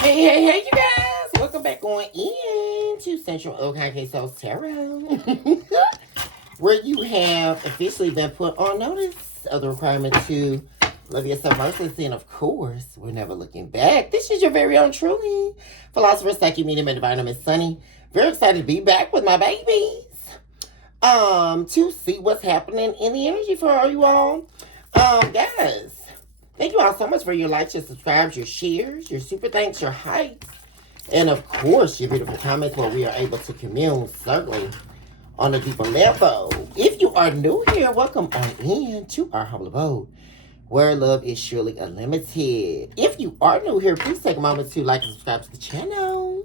Hey, you guys. Welcome back on into Central OK Souls Tarot, where you have officially been put on notice of the requirement to love yourself mercilessly, and of course, we're never looking back. This is your very own truly philosopher, psychic medium, and divine Miss Sunny. Very excited to be back with my babies. To see what's happening in the energy for all you all. Guys, thank you all so much for your likes, your subscribes, your shares, your super thanks, your hypes, and of course, your beautiful comments where we are able to commune, certainly, on a deeper level. If you are new here, welcome on in to our humble abode, where love is surely unlimited. If you are new here, please take a moment to like and subscribe to the channel.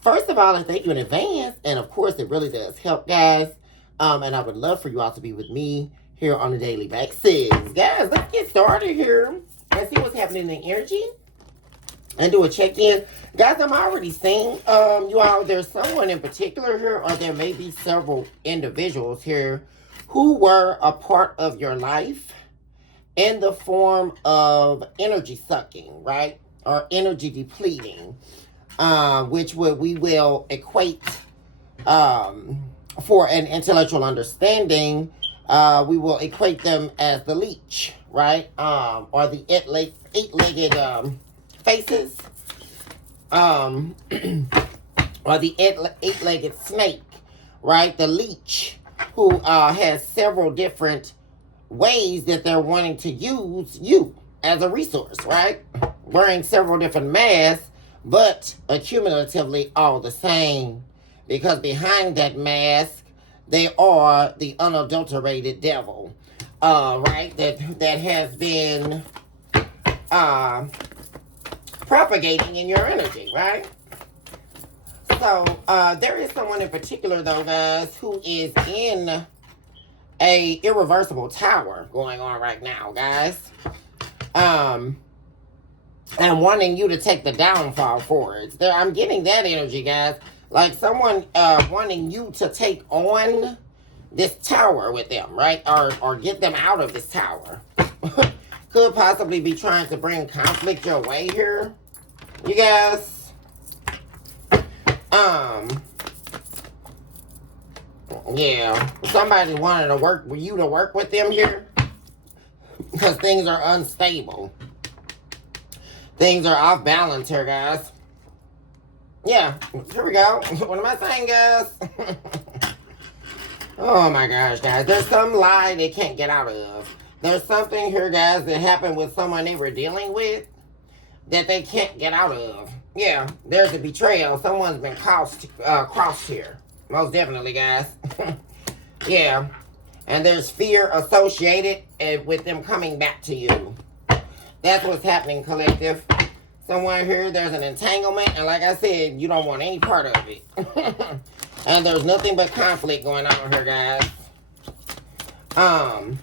First of all, I thank you in advance, and of course, it really does help, guys. And I would love for you all to be with me here on a daily basis. Guys, let's get started here and see what's happening in the energy and do a check-in. Guys, I'm already seeing you all, there's someone in particular here, or there may be several individuals here who were a part of your life in the form of energy sucking, right? Or energy depleting, which we will equate for an intellectual understanding. We will equate them as the leech, right? Or the eight-legged faces, or the eight-legged snake, right? The leech, who has several different ways that they're wanting to use you as a resource, right? Wearing several different masks, but accumulatively all the same. Because behind that mask, they are the unadulterated devil, right? That has been propagating in your energy, right? So there is someone in particular, though, guys, who is in a irreversible tower going on right now, guys. And wanting you to take the downfall for it. I'm getting that energy, guys. Like someone wanting you to take on this tower with them, right? Or get them out of this tower. Could possibly be trying to bring conflict your way here, you guys. Yeah. Somebody wanted to work with you to work with them here. Because things are unstable. Things are off balance here, guys. Yeah, here we go. What am I saying, guys? Oh my gosh, guys. There's some lie they can't get out of. There's something here, guys, that happened with someone they were dealing with that they can't get out of. Yeah, there's a betrayal. Someone's been crossed here. Most definitely, guys. Yeah. And there's fear associated with them coming back to you. That's what's happening, collective. Somewhere here, there's an entanglement, and like I said, you don't want any part of it. And there's nothing but conflict going on here, guys. Talking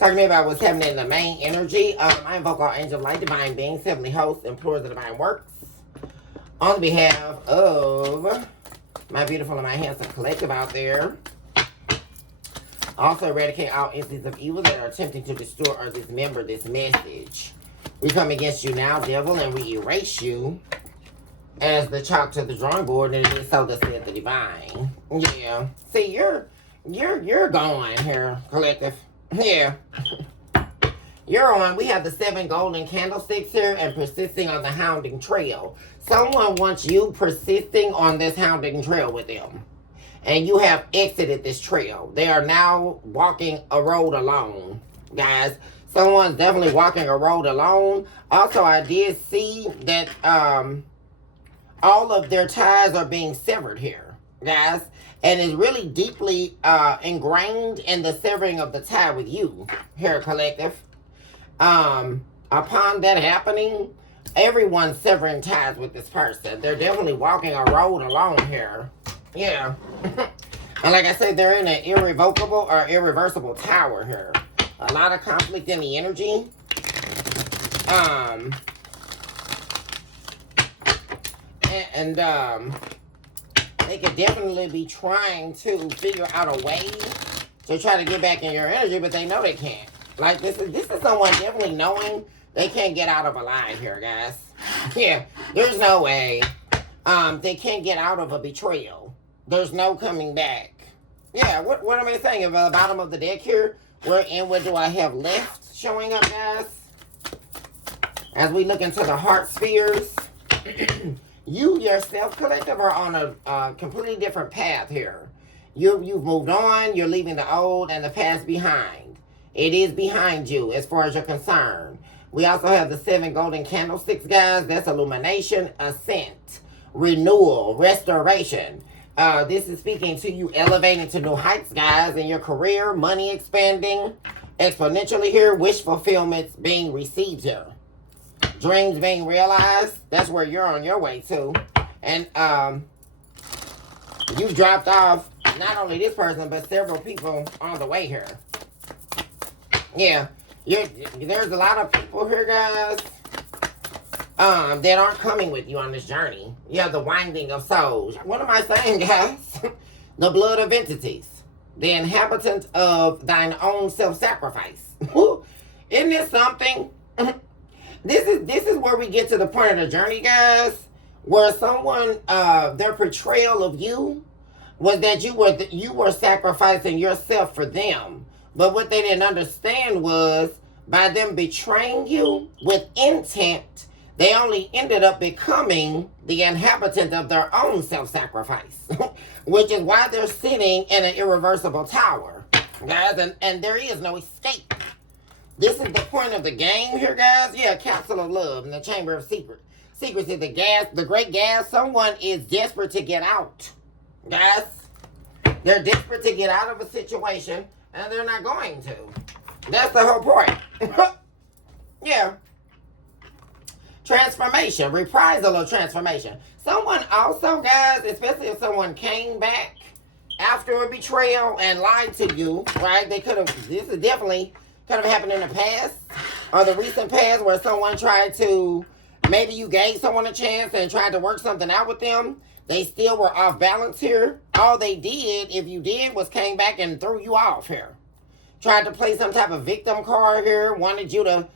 to me about what's happening in the main energy. I invoke all angel light, divine beings, heavenly hosts, and implores the divine works on behalf of my beautiful and my handsome collective out there. Also eradicate all entities of evil that are attempting to distort or dismember this message. We come against you now, devil, and we erase you as the chalk to the drawing board, and it is so that said the divine. Yeah. See, you're going here, collective. Yeah. You're on. We have the 7 golden candlesticks here and persisting on the hounding trail. Someone wants you persisting on this hounding trail with them. And you have exited this trail. They are now walking a road alone, guys. Someone's definitely walking a road alone. Also, I did see that all of their ties are being severed here, guys. And it's really deeply ingrained in the severing of the tie with you here, collective. Upon that happening, everyone's severing ties with this person. They're definitely walking a road alone here. Yeah. And like I said, they're in an irrevocable or irreversible tower here. A lot of conflict in the energy. They could definitely be trying to figure out a way to try to get back in your energy, but they know they can't. Like, this is someone definitely knowing they can't get out of a lie here, guys. Yeah, there's no way. They can't get out of a betrayal. There's no coming back. Yeah, what am I saying? At the bottom of the deck here, what do I have left showing up, guys? As we look into the heart spheres, you yourself, collective, are on a completely different path here. You've moved on. You're leaving the old and the past behind. It is behind you as far as you're concerned. We also have the 7 golden candlesticks, guys. That's illumination, ascent, renewal, restoration. This is speaking to you elevating to new heights, guys, in your career, money expanding exponentially here, wish fulfillments being received here. Dreams being realized. That's where you're on your way to. And you've dropped off not only this person, but several people on the way here. Yeah. There's a lot of people here, guys, that aren't coming with you on this journey. You have the winding of souls. What am I saying, guys? The blood of entities. The inhabitant of thine own self-sacrifice. Isn't this something? This is where we get to the point of the journey, guys, where someone, their portrayal of you was that you were sacrificing yourself for them. But what they didn't understand was, by them betraying you with intent, they only ended up becoming the inhabitant of their own self-sacrifice, which is why they're sitting in an irreversible tower, guys, and there is no escape. This is the point of the game here, guys. Yeah, Capsule of Love and the Chamber of Secrets. Secrets is the great gas. Someone is desperate to get out, guys. They're desperate to get out of a situation, and they're not going to. That's the whole point. Yeah. Transformation. Reprisal of transformation. Someone also, guys, especially if someone came back after a betrayal and lied to you, right? They could have, this is definitely could have happened in the past or the recent past where someone tried to, maybe you gave someone a chance and tried to work something out with them. They still were off balance here. All they did, if you did, was came back and threw you off here. Tried to play some type of victim card here. Wanted you to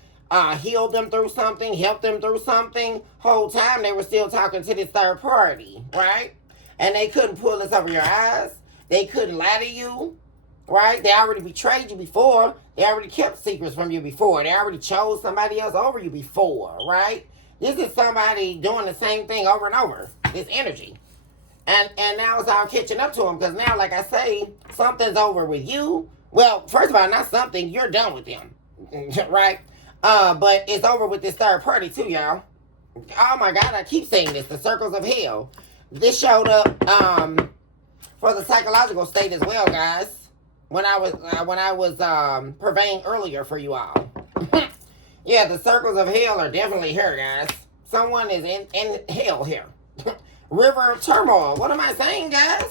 heal them through something, help them through something. Whole time they were still talking to this third party, right? And they couldn't pull this over your eyes. They couldn't lie to you, right? They already betrayed you before. They already kept secrets from you before. They already chose somebody else over you before, right? This is somebody doing the same thing over and over. This energy. And now it's all catching up to them because now, like I say, something's over with you. Well, first of all, not something. You're done with them, right? But it's over with this third party too, y'all. Oh my God, I keep saying this. The circles of hell. This showed up for the psychological state as well, guys. When I was purveying earlier for you all. Yeah, the circles of hell are definitely here, guys. Someone is in hell here. River of turmoil. What am I saying, guys?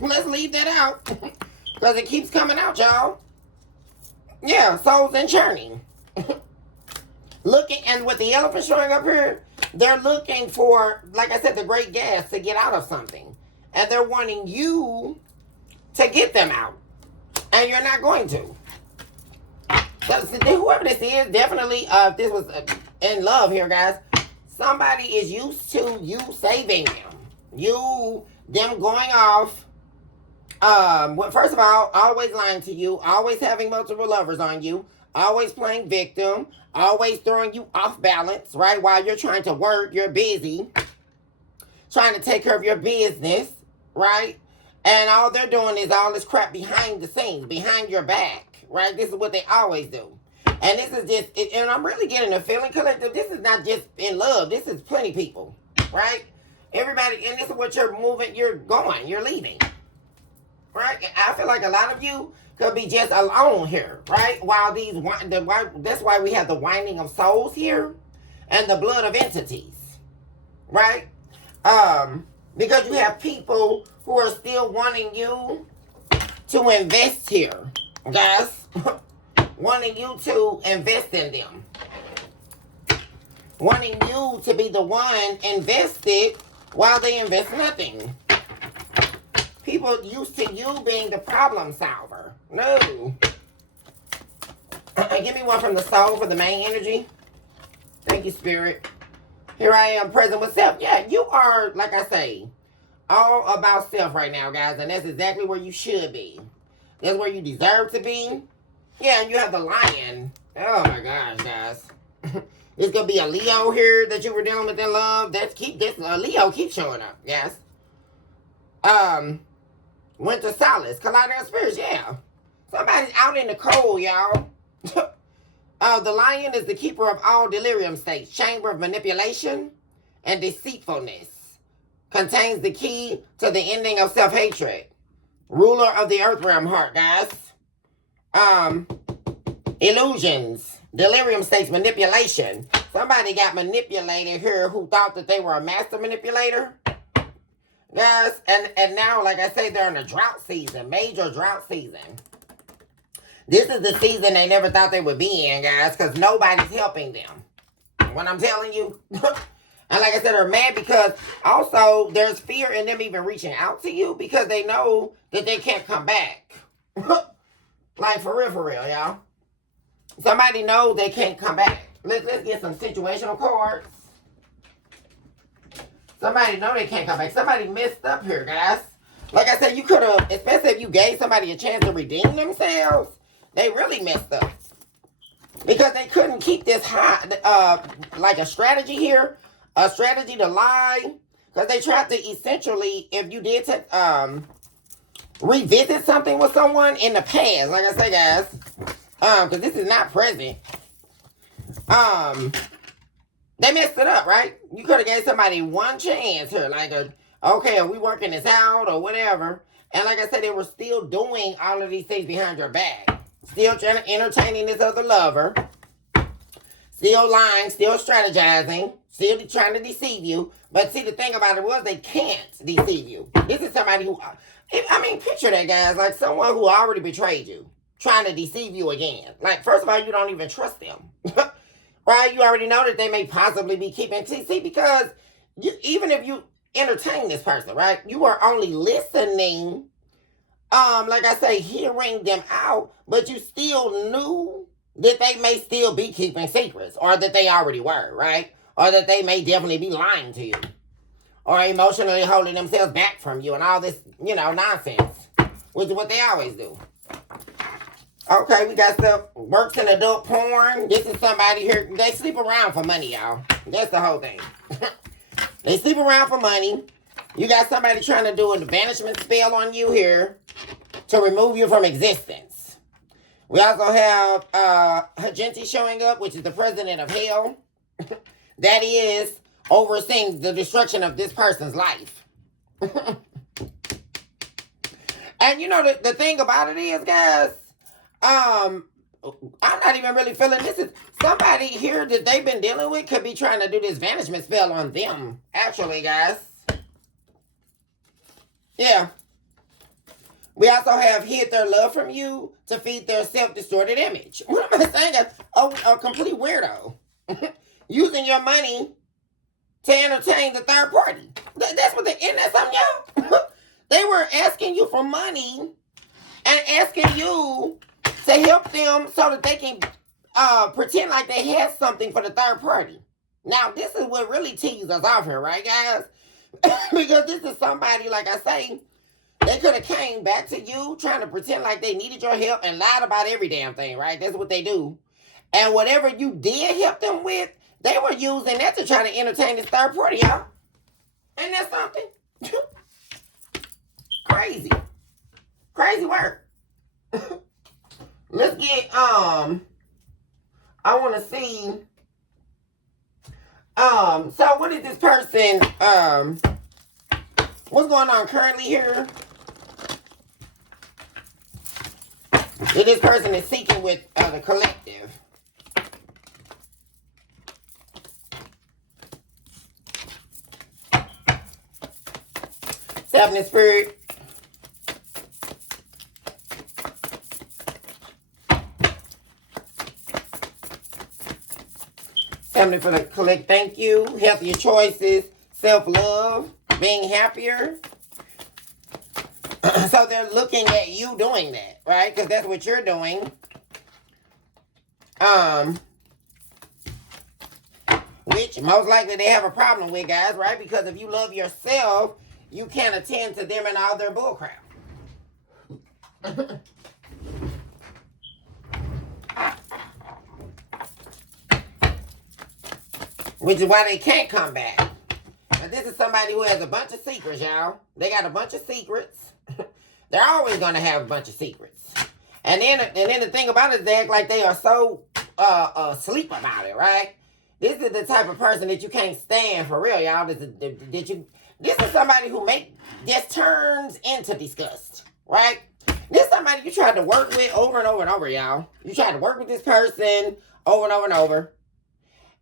Let's leave that out. Because it keeps coming out, y'all. Yeah, souls in churning. Looking, and with the elephant showing up here, they're looking for, like I said, the great gas to get out of something. And they're wanting you to get them out. And you're not going to. So whoever this is, definitely, if this was in love here, guys, somebody is used to you saving them. Them going off. Well, first of all, always lying to you, always having multiple lovers on you, always playing victim, always throwing you off balance, right? While you're trying to work, you're busy, trying to take care of your business, right? And all they're doing is all this crap behind the scenes, behind your back, right? This is what they always do. And this is just, and I'm really getting a feeling, collective, this is not just in love. This is plenty people, right? Everybody, and this is what you're moving, you're going, you're leaving, right? I feel like a lot of you could be just alone here, right? While that's why we have the winding of souls here and the blood of entities, right? Because you have people who are still wanting you to invest here, guys. Wanting you to invest in them. Wanting you to be the one invested while they invest nothing. People used to you being the problem solver. No. Give me one from the soul for the main energy. Thank you, Spirit. Here I am present with self. Yeah, you are, like I say, all about self right now, guys. And that's exactly where you should be. That's where you deserve to be. Yeah, and you have the lion. Oh my gosh, guys. It's gonna be a Leo here that you were dealing with in love. Leo keeps showing up, yes. Winter solace, colliding spirits, yeah. Somebody's out in the cold, y'all. The lion is the keeper of all delirium states, chamber of manipulation and deceitfulness. Contains the key to the ending of self-hatred. Ruler of the earth realm heart, guys. Illusions, delirium states, manipulation. Somebody got manipulated here who thought that they were a master manipulator. Guys, and now, like I say, they're in a drought season, major drought season. This is the season they never thought they would be in, guys, because nobody's helping them. What I'm telling you. And like I said, they're mad because also there's fear in them even reaching out to you because they know that they can't come back. Like, for real, y'all. Somebody knows they can't come back. Let's get some situational cards. Somebody know they can't come back. Somebody messed up here, guys. Like I said, you could have, especially if you gave somebody a chance to redeem themselves, they really messed up. Because they couldn't keep this high, like a strategy here, a strategy to lie. Because they tried to essentially, if you did revisit something with someone in the past, like I say, guys, because this is not present, they messed it up, right? You could have gave somebody one chance here, like okay, are we working this out or whatever? And like I said, they were still doing all of these things behind your back. Still trying to entertaining this other lover. Still lying, still strategizing, still trying to deceive you. But see, the thing about it was they can't deceive you. This is somebody who, I mean, picture that, guys, like someone who already betrayed you, trying to deceive you again. Like, first of all, you don't even trust them. Right? You already know that they may possibly be keeping TC because even if you entertain this person, right? You are only listening, like I say, hearing them out, but you still knew that they may still be keeping secrets or that they already were, right? Or that they may definitely be lying to you or emotionally holding themselves back from you and all this, nonsense, which is what they always do. Okay, we got stuff, works in adult porn. This is somebody here, they sleep around for money, y'all. That's the whole thing. They sleep around for money. You got somebody trying to do a banishment spell on you here to remove you from existence. We also have Hagenti showing up, which is the president of hell. That is overseeing the destruction of this person's life. And the thing about it is, guys, I'm not even really feeling this is somebody here that they've been dealing with could be trying to do this banishment spell on them. Actually, guys. Yeah. We also have hid their love from you to feed their self-distorted image. What am I saying? A complete weirdo. Using your money to entertain the third party. That's what and that's something, y'all. They were asking you for money and asking you to help them so that they can pretend like they had something for the third party. Now, this is what really teases us off here, right, guys? Because this is somebody, like I say, they could have came back to you trying to pretend like they needed your help and lied about every damn thing, right? That's what they do. And whatever you did help them with, they were using that to try to entertain this third party, y'all. Ain't that something? Crazy. Crazy work. Let's get, I want to see, so what is this person, what's going on currently here? That this person is seeking with the collective. Seven in spirit. Family for the collect, thank you. Healthier choices, self-love, being happier. So they're looking at you doing that, right? Because that's what you're doing. which most likely they have a problem with, guys, right? Because if you love yourself, you can't attend to them and all their bullcrap. Which is why they can't come back. But this is somebody who has a bunch of secrets, y'all. They got a bunch of secrets. They're always going to have a bunch of secrets. And then the thing about it is they act like they are so sleep about it, right? This is the type of person that you can't stand for real, y'all. This is somebody who just turns into disgust, right? This is somebody you tried to work with over and over and over, y'all. You tried to work with this person over and over and over.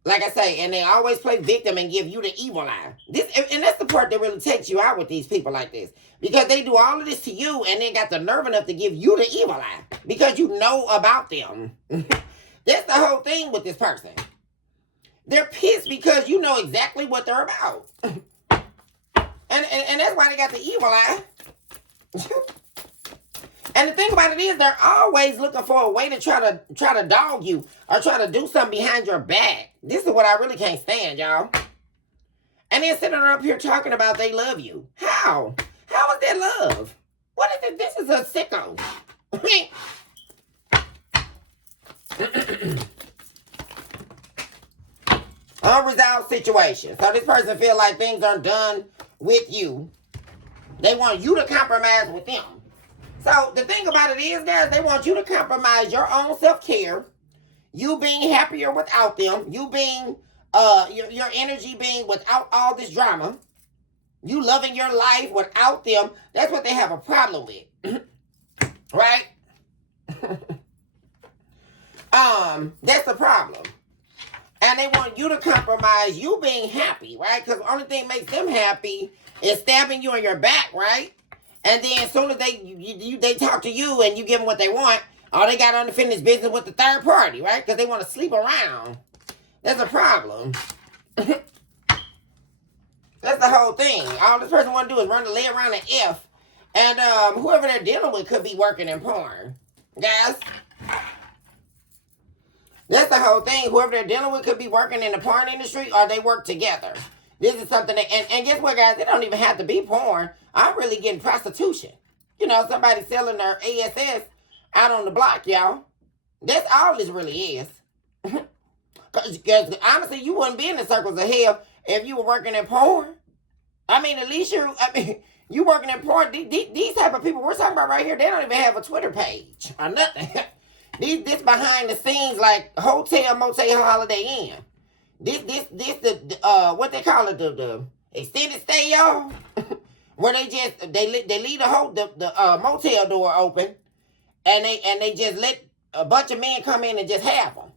Like I say, and they always play victim and give you the evil eye. And that's the part that really takes you out with these people like this. Because they do all of this to you and they got the nerve enough to give you the evil eye. Because you know about them. That's the whole thing with this person. They're pissed because you know exactly what they're about. And that's why they got the evil eye. And the thing about it is they're always looking for a way to try to dog you or try to do something behind your back. This is what I really can't stand, y'all. And then sitting up here talking about they love you. How? How is that love? What is it? This is a sicko. Unresolved situation. So this person feel like things aren't done with you. They want you to compromise with them. So the thing about it is, guys, they want you to compromise your own self-care, you being happier without them, you being, your energy being without all this drama, you loving your life without them. That's what they have a problem with, right? That's the problem. And they want you to compromise you being happy, right? Because the only thing that makes them happy is stabbing you in your back, right? And then as soon as they talk to you and you give them what they want, all they got on the fitness business with the third party, right? Because they want to sleep around. That's a problem. That's the whole thing. All this person want to do is lay around an F. And whoever they're dealing with could be working in porn. Guys. That's the whole thing. Whoever they're dealing with could be working in the porn industry or they work together. This is something that, and guess what, guys? It don't even have to be porn. I'm really getting prostitution. You know, somebody selling their ASS out on the block, y'all. That's all this really is. Because honestly, you wouldn't be in the circles of hell if you were working in porn. I mean, at least you working in porn. These type of people we're talking about right here, they don't even have a Twitter page or nothing. This behind the scenes like hotel, motel, Holiday Inn. This what they call it, the extended stay, y'all. Where they leave the motel door open, and they just let a bunch of men come in and just have them.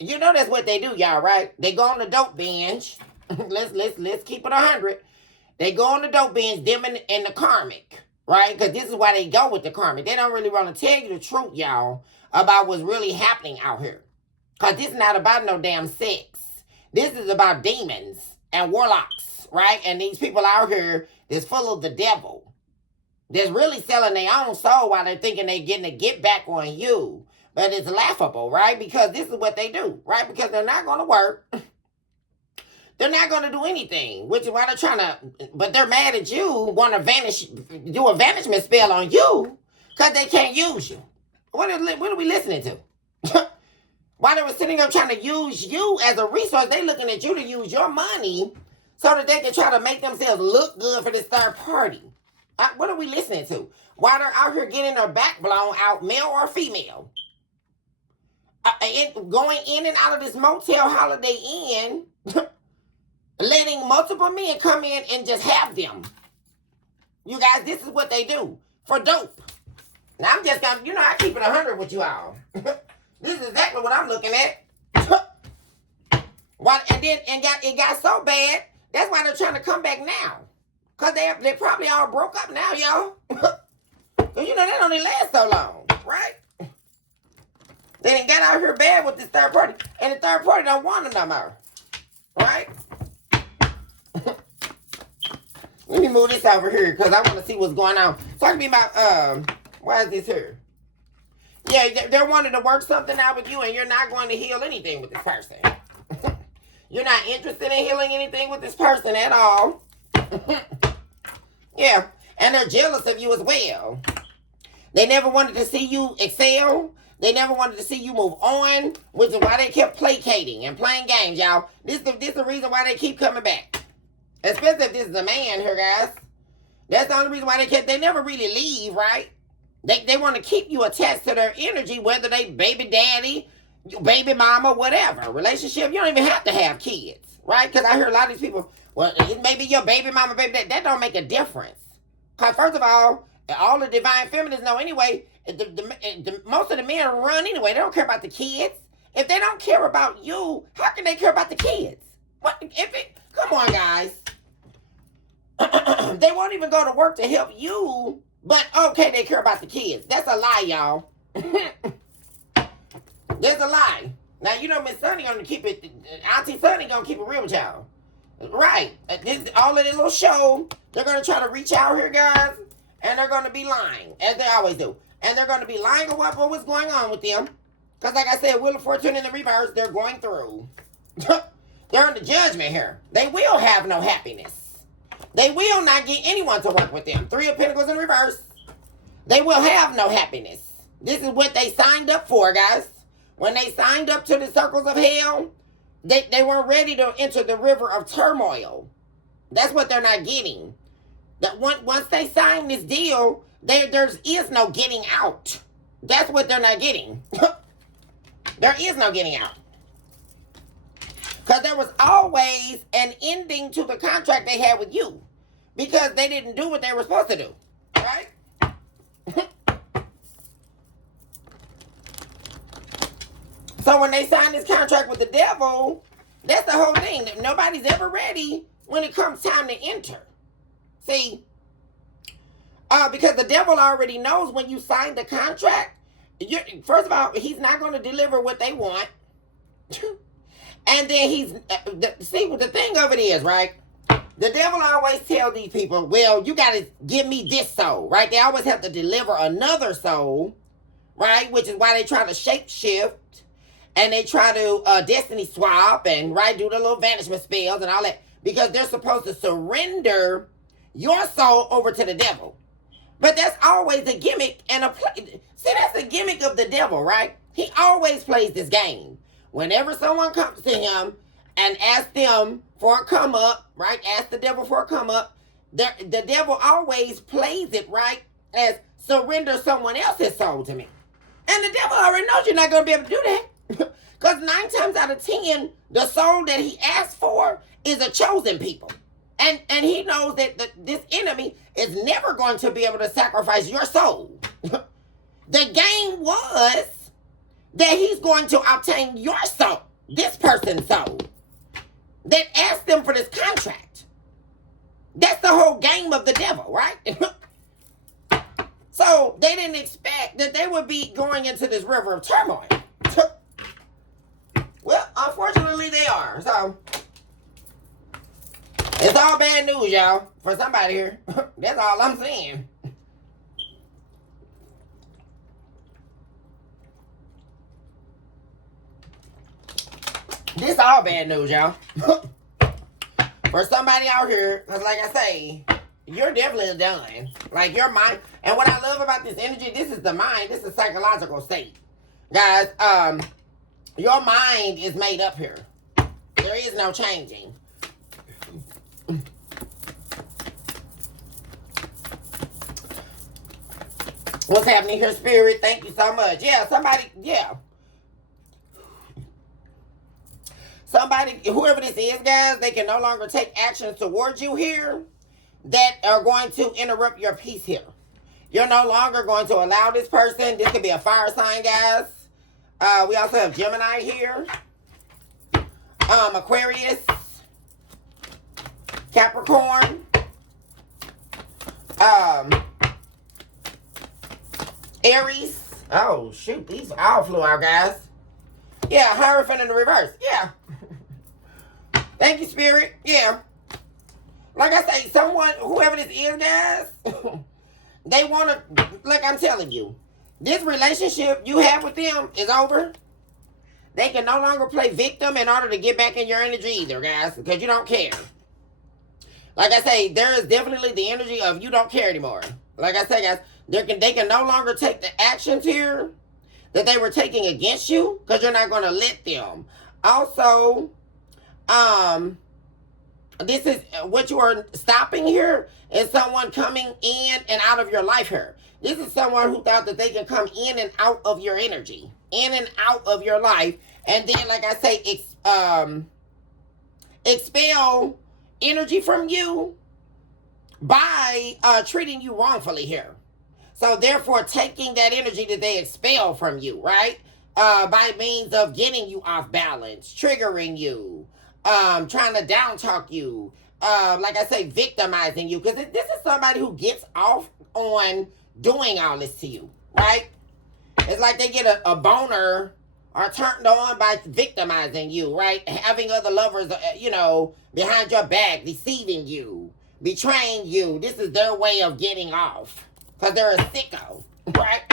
You know that's what they do, y'all, right? They go on the dope binge. let's keep it 100. They go on the dope binge, them and the karmic, right? Because this is why they go with the karmic. They don't really want to tell you the truth, y'all, about what's really happening out here. Because this is not about no damn sex. This is about demons and warlocks, right? And these people out here that's full of the devil. That's really selling their own soul while they're thinking they're getting a get back on you. But it's laughable, right? Because this is what they do, right? Because they're not going to work. They're not going to do anything, which is why they're trying to, but they're mad at you, want to do a vanishment spell on you because they can't use you. What are we listening to? While they were sitting up trying to use you as a resource, they looking at you to use your money so that they can try to make themselves look good for this third party. What are we listening to? While they're out here getting their back blown out, male or female. Going in and out of this motel Holiday Inn, letting multiple men come in and just have them. You guys, this is what they do for dope. Now I'm just gonna, I keep it 100 with you all. This is exactly what I'm looking at. It got so bad. That's why they're trying to come back now. Cause they probably all broke up now, y'all. Cause they only last so long, right? They done got out here bad with this third party, and the third party don't want them no more, right? Let me move this over here because I want to see what's going on. Talk to me about why is this here? Yeah, they're wanting to work something out with you, and you're not going to heal anything with this person. You're not interested in healing anything with this person at all. Yeah. And they're jealous of you as well. They never wanted to see you excel. They never wanted to see you move on, which is why they kept placating and playing games, y'all. This is the reason why they keep coming back. Especially if this is a man here, guys. That's the only reason why they never really leave, right? They want to keep you attached to their energy, whether they baby daddy, baby mama, whatever. Relationship, you don't even have to have kids, right? Because I hear a lot of these people, well, it may be your baby mama, baby daddy. That don't make a difference. Because first of all the divine feminines know anyway, most of the men run anyway. They don't care about the kids. If they don't care about you, how can they care about the kids? Come on, guys. They won't even go to work to help you, but okay, they care about the kids. That's a lie, y'all. That's a lie. Now, you know Miss Sunny gonna keep it, Auntie Sunny gonna keep it real with y'all. Right. All of this little show, they're gonna try to reach out here, guys, and they're gonna be lying, as they always do. And they're gonna be lying about what's going on with them. Because like I said, Wheel of Fortune in the reverse, they're going through. They're in the judgment here. They will have no happiness. They will not get anyone to work with them. 3 of Pentacles in reverse. They will have no happiness. This is what they signed up for, guys. When they signed up to the circles of hell, they weren't ready to enter the river of turmoil. That's what they're not getting. That once they sign this deal, there is no getting out. That's what they're not getting. There is no getting out. Because there was always an ending to the contract they had with you. Because they didn't do what they were supposed to do. Right? So when they signed this contract with the devil, that's the whole thing. Nobody's ever ready when it comes time to enter. See? Because the devil already knows when you sign the contract, first of all, he's not going to deliver what they want. And then the thing of it is, right? The devil always tell these people, well, you got to give me this soul, right? They always have to deliver another soul, right? Which is why they try to shape shift and they try to destiny swap and, right, do the little vanishment spells and all that. Because they're supposed to surrender your soul over to the devil. But that's always a gimmick and see, that's the gimmick of the devil, right? He always plays this game. Whenever someone comes to him and asks them for a come up, right? Ask the devil for a come up. The devil always plays it, right? As surrender someone else's soul to me. And the devil already knows you're not going to be able to do that. Because 9 times out of 10, the soul that he asked for is a chosen people. And he knows that this enemy is never going to be able to sacrifice your soul. The game was that he's going to obtain your soul, this person's soul, that asked them for this contract. That's the whole game of the devil, right? So they didn't expect that they would be going into this river of turmoil. Well, unfortunately they are. So it's all bad news, y'all, for somebody here. That's all I'm saying. This all bad news, y'all. For somebody out here, because like I say, you're definitely done. Like your mind. And what I love about this energy, this is the mind. This is psychological state. Guys, your mind is made up here. There is no changing. What's happening here, Spirit? Thank you so much. Yeah, somebody, whoever this is, guys, they can no longer take actions towards you here that are going to interrupt your peace here. You're no longer going to allow this person. This could be a fire sign, guys. We also have Gemini here. Aquarius. Capricorn. Aries. Oh, shoot. These all flew out, guys. Yeah, Hierophant in the reverse. Yeah. Thank you, Spirit. Yeah. Like I say, whoever this is, guys, they want to, like I'm telling you, this relationship you have with them is over. They can no longer play victim in order to get back in your energy either, guys, because you don't care. Like I say, there is definitely the energy of you don't care anymore. Like I say, guys, they can no longer take the actions here that they were taking against you because you're not going to let them. Also, this is what you are stopping here is someone coming in and out of your life here. This is someone who thought that they can come in and out of your energy, in and out of your life, and then, like I say, expel energy from you by treating you wrongfully here. So therefore, taking that energy that they expel from you, right, by means of getting you off balance, triggering you, trying to down talk you, like I say, victimizing you, because this is somebody who gets off on doing all this to you, right? It's like they get a boner or turned on by victimizing you, right? Having other lovers, behind your back, deceiving you, betraying you. This is their way of getting off because they're a sicko, right?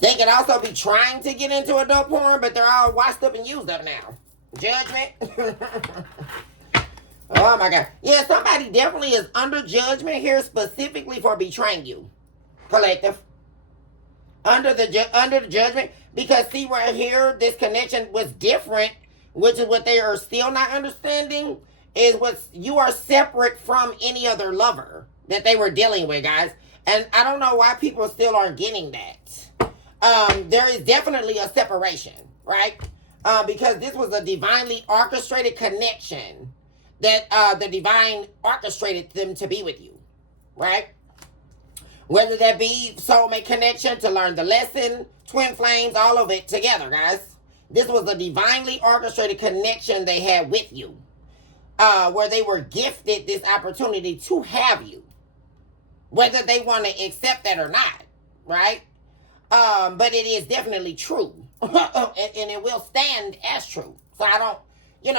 They can also be trying to get into adult porn, but they're all washed up and used up now. Judgment. Oh my God. Yeah, somebody definitely is under judgment here specifically for betraying you. Collective. Under the judgment. Because see right here, this connection was different, which is what they are still not understanding, is what you are separate from any other lover that they were dealing with, guys. And I don't know why people still aren't getting that. There is definitely a separation, right? Because this was a divinely orchestrated connection that the divine orchestrated them to be with you, right? Whether that be soulmate connection to learn the lesson, twin flames, all of it together, guys. This was a divinely orchestrated connection they had with you, where they were gifted this opportunity to have you, whether they want to accept that or not, right? But it is definitely true, and it will stand as true. So I don't,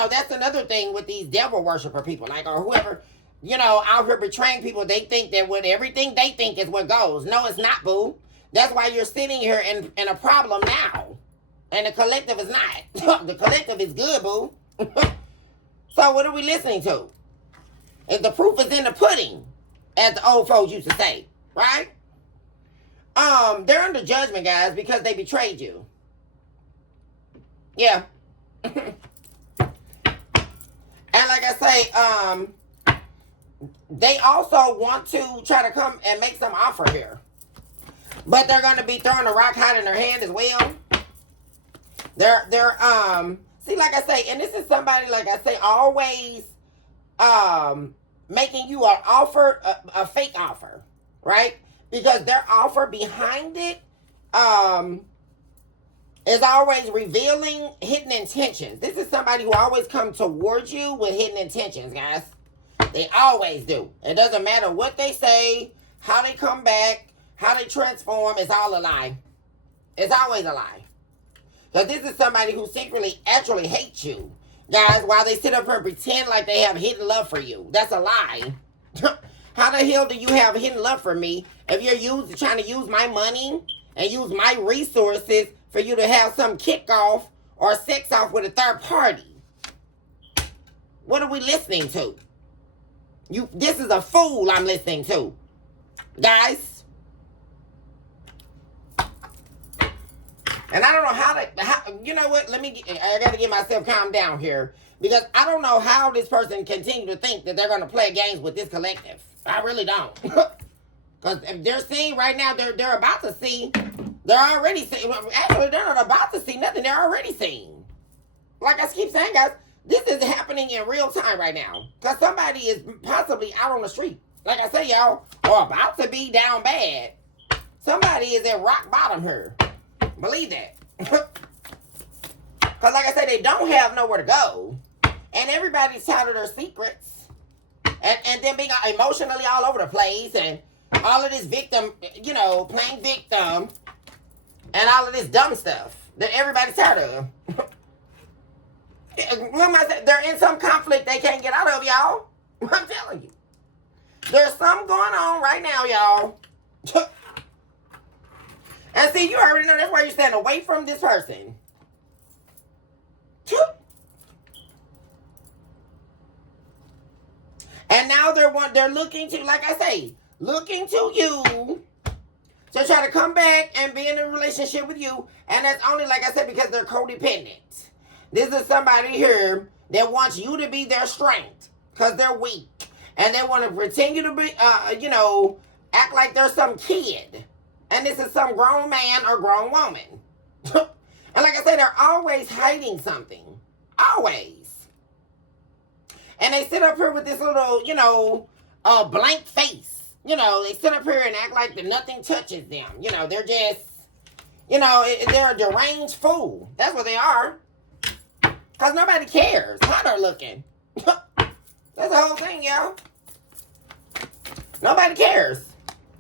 that's another thing with these devil worshiper people, like, or whoever, out here betraying people. They think that what everything they think is what goes. No, it's not, boo. That's why you're sitting here in a problem now. And the collective is not. The collective is good, boo. So what are we listening to? If the proof is in the pudding, as the old folks used to say, right? They're under judgment, guys, because they betrayed you. Yeah. And like I say, they also want to try to come and make some offer here. But they're going to be throwing a rock hot in their hand as well. See, like I say, and this is somebody, like I say, always, making you an offer, a fake offer, right? Because their offer behind it, is always revealing hidden intentions. This is somebody who always comes towards you with hidden intentions, guys. They always do. It doesn't matter what they say, how they come back, how they transform. It's all a lie. It's always a lie. Because this is somebody who secretly actually hates you, guys, while they sit up here and pretend like they have hidden love for you. That's a lie. How the hell do you have hidden love for me if you're trying to use my money and use my resources for you to have some kickoff or sex off with a third party? What are we listening to? This is a fool I'm listening to, guys. And I don't know how you know what? I got to get myself calmed down here, because I don't know how this person continue to think that they're going to play games with this collective. I really don't. Because if they're seeing right now, they're about to see. They're already seeing. Actually, they're not about to see nothing. They're already seeing. Like I keep saying, guys, this is happening in real time right now. Because somebody is possibly out on the street. Like I say, y'all, or about to be down bad. Somebody is at rock bottom here. Believe that. Because like I say, they don't have nowhere to go. And everybody's tired of their secrets. And then being emotionally all over the place. And all of this victim, playing victim. And all of this dumb stuff that everybody's tired of. They're in some conflict they can't get out of, y'all. I'm telling you. There's something going on right now, y'all. And see, you already know that's why you're staying away from this person. And now they're looking to, like I say, looking to you to try to come back and be in a relationship with you. And that's only, like I said, because they're codependent. This is somebody here that wants you to be their strength because they're weak. And they want to pretend you to be, act like they're some kid. And this is some grown man or grown woman. And like I said, they're always hiding something. Always. And they sit up here with this little, blank face. They sit up here and act like that nothing touches them. They're just, they're a deranged fool. That's what they are. Because nobody cares how they're looking. That's the whole thing, y'all. Nobody cares.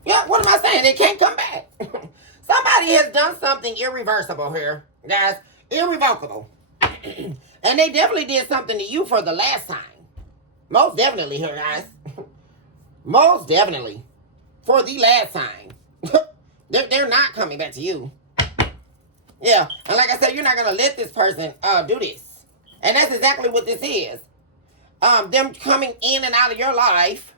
Yeah, what am I saying? They can't come back. Somebody has done something irreversible here, guys. Irrevocable. And they definitely did something to you for the last time. Most definitely here, guys. Most definitely. For the last time. They're not coming back to you. Yeah. And like I said, you're not going to let this person do this. And that's exactly what this is. Them coming in and out of your life.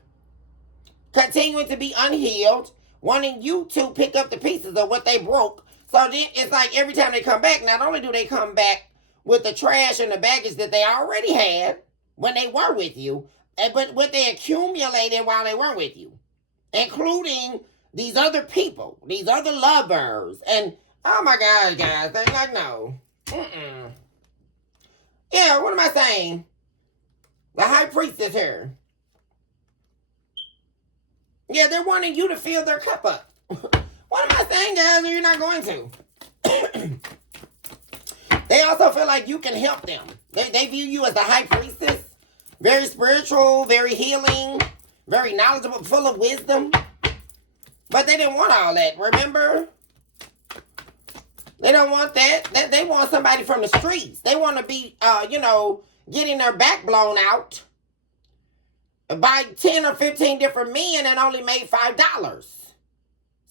Continuing to be unhealed. Wanting you to pick up the pieces of what they broke. So then it's like every time they come back, not only do they come back with the trash and the baggage that they already had when they were with you, but what they accumulated while they weren't with you. Including these other people, these other lovers. And, oh my God, guys, they're like, no. Yeah, what am I saying? The high priestess here. Yeah, they're wanting you to fill their cup up. What am I saying, guys, or you're not going to? They also feel like you can help them. They view you as the high priestess. Very spiritual, very healing, very knowledgeable, full of wisdom. But they didn't want all that, remember? They don't want that. They want somebody from the streets. They want to be, getting their back blown out by 10 or 15 different men and only made $5.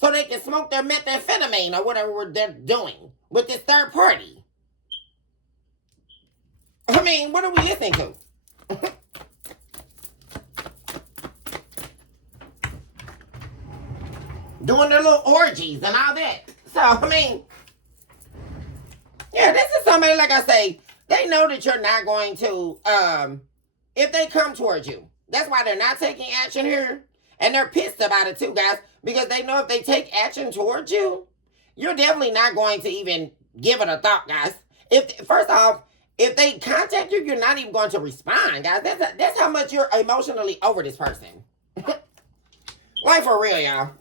So they can smoke their methamphetamine or whatever they're doing with this third party. I mean, what are we listening to? Doing their little orgies and all that. So, I mean, yeah, this is somebody, like I say, they know that you're not going to, if they come towards you. That's why they're not taking action here. And they're pissed about it too, guys. Because they know if they take action towards you, you're definitely not going to even give it a thought, guys. First off, if they contact you, you're not even going to respond, guys. That's how much you're emotionally over this person. Like, for real, y'all.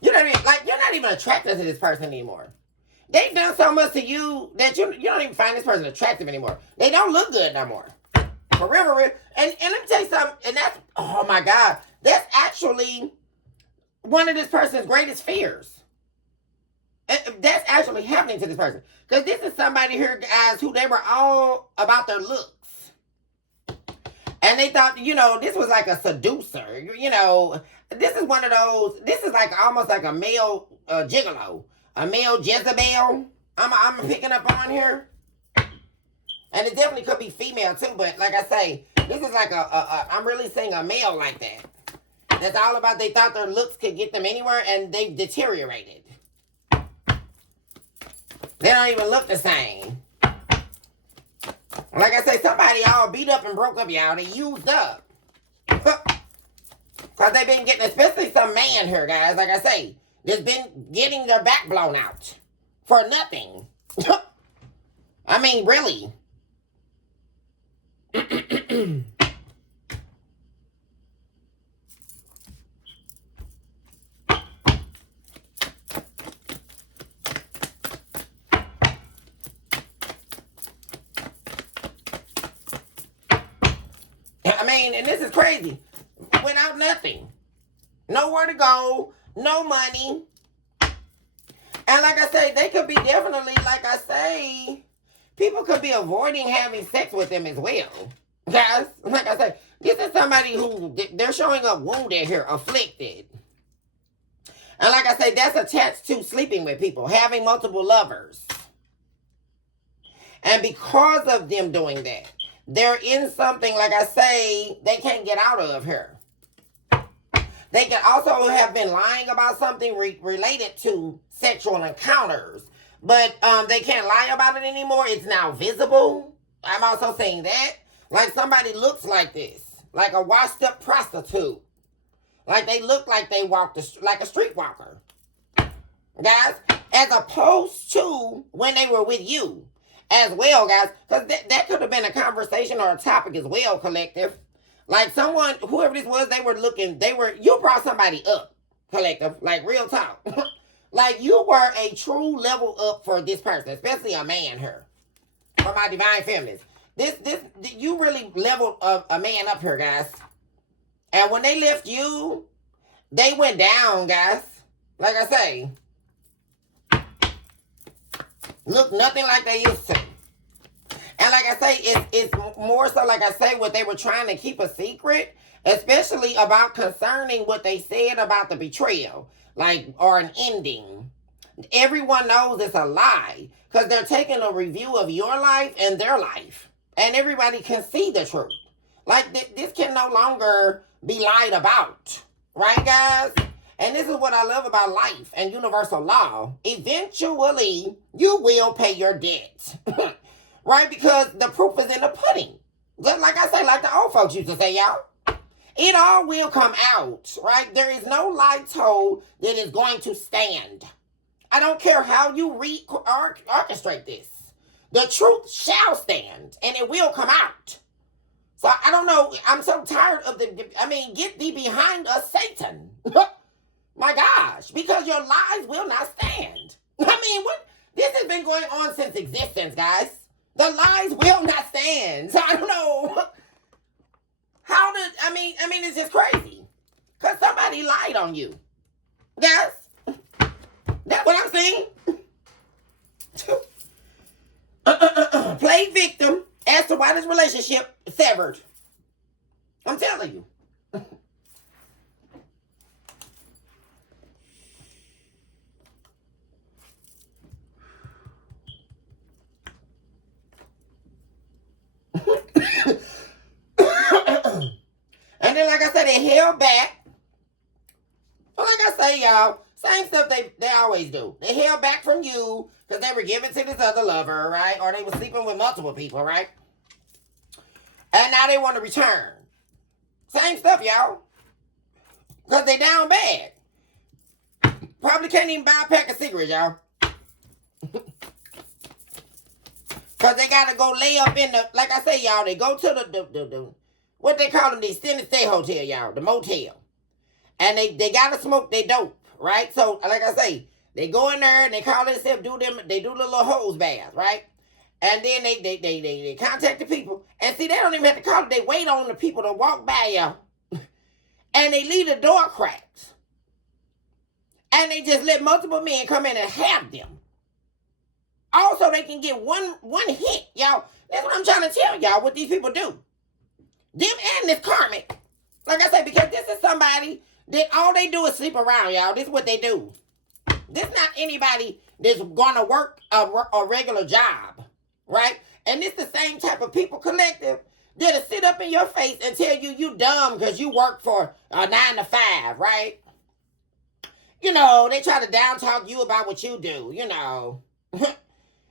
You're not even attracted to this person anymore. They've done so much to you that you don't even find this person attractive anymore. They don't look good no more. For real, for real. And let me tell you something. And that's, oh my God. That's actually one of this person's greatest fears. That's actually happening to this person. Because this is somebody here, guys, who they were all about their looks. And they thought, this was like a seducer. This is one of those, this is like almost like a male gigolo. A male Jezebel. I'm picking up on here. And it definitely could be female too, but like I say, this is like I'm really seeing a male like that. That's all about they thought their looks could get them anywhere and they've deteriorated. They don't even look the same. Like I say, somebody all beat up and broke up, y'all. They used up. Because they've been getting, especially some man here, guys, like I say, that's been getting their back blown out. For nothing. I mean, really. I mean, and this is crazy. Without nothing. Nowhere to go. No money. And like I say, they could be definitely, like I say, people could be avoiding having sex with them as well. Guys, like I say, this is somebody who, they're showing up wounded here, afflicted. And like I say, that's attached to sleeping with people, having multiple lovers. And because of them doing that, they're in something, like I say, they can't get out of here. They can also have been lying about something related to sexual encounters. But they can't lie about it anymore. It's now visible. I'm also saying that. Like somebody looks like this. Like a washed up prostitute. Like they look like they walk like a streetwalker. Guys, as opposed to when they were with you as well, guys. Because that could have been a conversation or a topic as well, collective. Like someone, whoever this was, you brought somebody up, collective. Like real talk. Like you were a true level up for this person, especially a man here. For my divine feminists. You really leveled a man up here, guys. And when they left you, they went down, guys. Like I say, look nothing like they used to. And like I say, it's more so, like I say, what they were trying to keep a secret, especially about concerning what they said about the betrayal, like, or an ending. Everyone knows it's a lie because they're taking a review of your life and their life. And everybody can see the truth. Like, this can no longer be lied about. Right, guys? And this is what I love about life and universal law. Eventually, you will pay your debt. Right? Because the proof is in the pudding. Just like I say, like the old folks used to say, y'all. It all will come out. Right? There is no lie told that is going to stand. I don't care how you orchestrate this. The truth shall stand. And it will come out. So I don't know. I'm so tired of get thee behind us, Satan. My gosh. Because your lies will not stand. I mean, what? This has been going on since existence, guys. The lies will not stand. So I don't know. It's just crazy. Because somebody lied on you. Guys. That's what I'm saying. Play victim as to why this relationship severed. I'm telling you. And then, like I said, they held back. Well, like I say, y'all, same stuff they always do. They held back from you because they were giving to this other lover, right? Or they were sleeping with multiple people, right? And now they want to return. Same stuff, y'all. Because they down bad. Probably can't even buy a pack of cigarettes, y'all. Because they got to go lay up in the, like I say, y'all, they go to the what they call them, the extended stay hotel, y'all, the motel. And they got to smoke their dope, right? So, like I say, they go in there and they call themselves, they do the little hose bath, right? And then they contact the people. And see, they don't even have to call it. They wait on the people to walk by y'all. And they leave the door cracked. And they just let multiple men come in and have them. Also, they can get one hit, y'all. That's what I'm trying to tell y'all, what these people do. Them and this karmic. Like I said, because this is somebody that all they do is sleep around, y'all. This is what they do. This not anybody that's going to work a regular job, right? And this the same type of people, collective, that'll sit up in your face and tell you dumb because you work for a 9 to 5, right? You know, they try to down talk you about what you do, you know.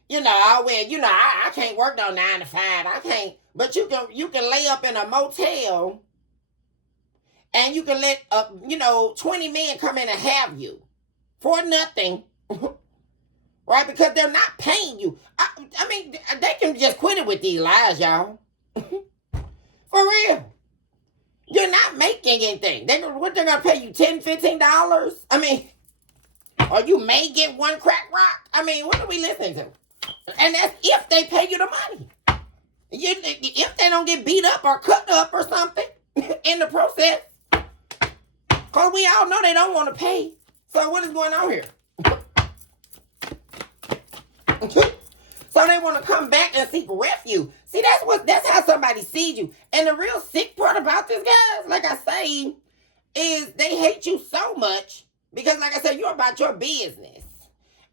I can't work no 9 to 5. I can't. But you can lay up in a motel and you can let 20 men come in and have you for nothing. Right? Because they're not paying you. I mean, they can just quit it with these lies, y'all. For real. You're not making anything. They're going to pay you $10, $15? I mean, or you may get one crack rock. I mean, what are we listening to? And that's if they pay you the money. If they don't get beat up or cut up or something in the process. Because we all know they don't want to pay. So what is going on here? So they want to come back and seek refuge. See, that's how somebody sees you. And the real sick part about this, guys, like I say, is they hate you so much Because like I said, you're about your business.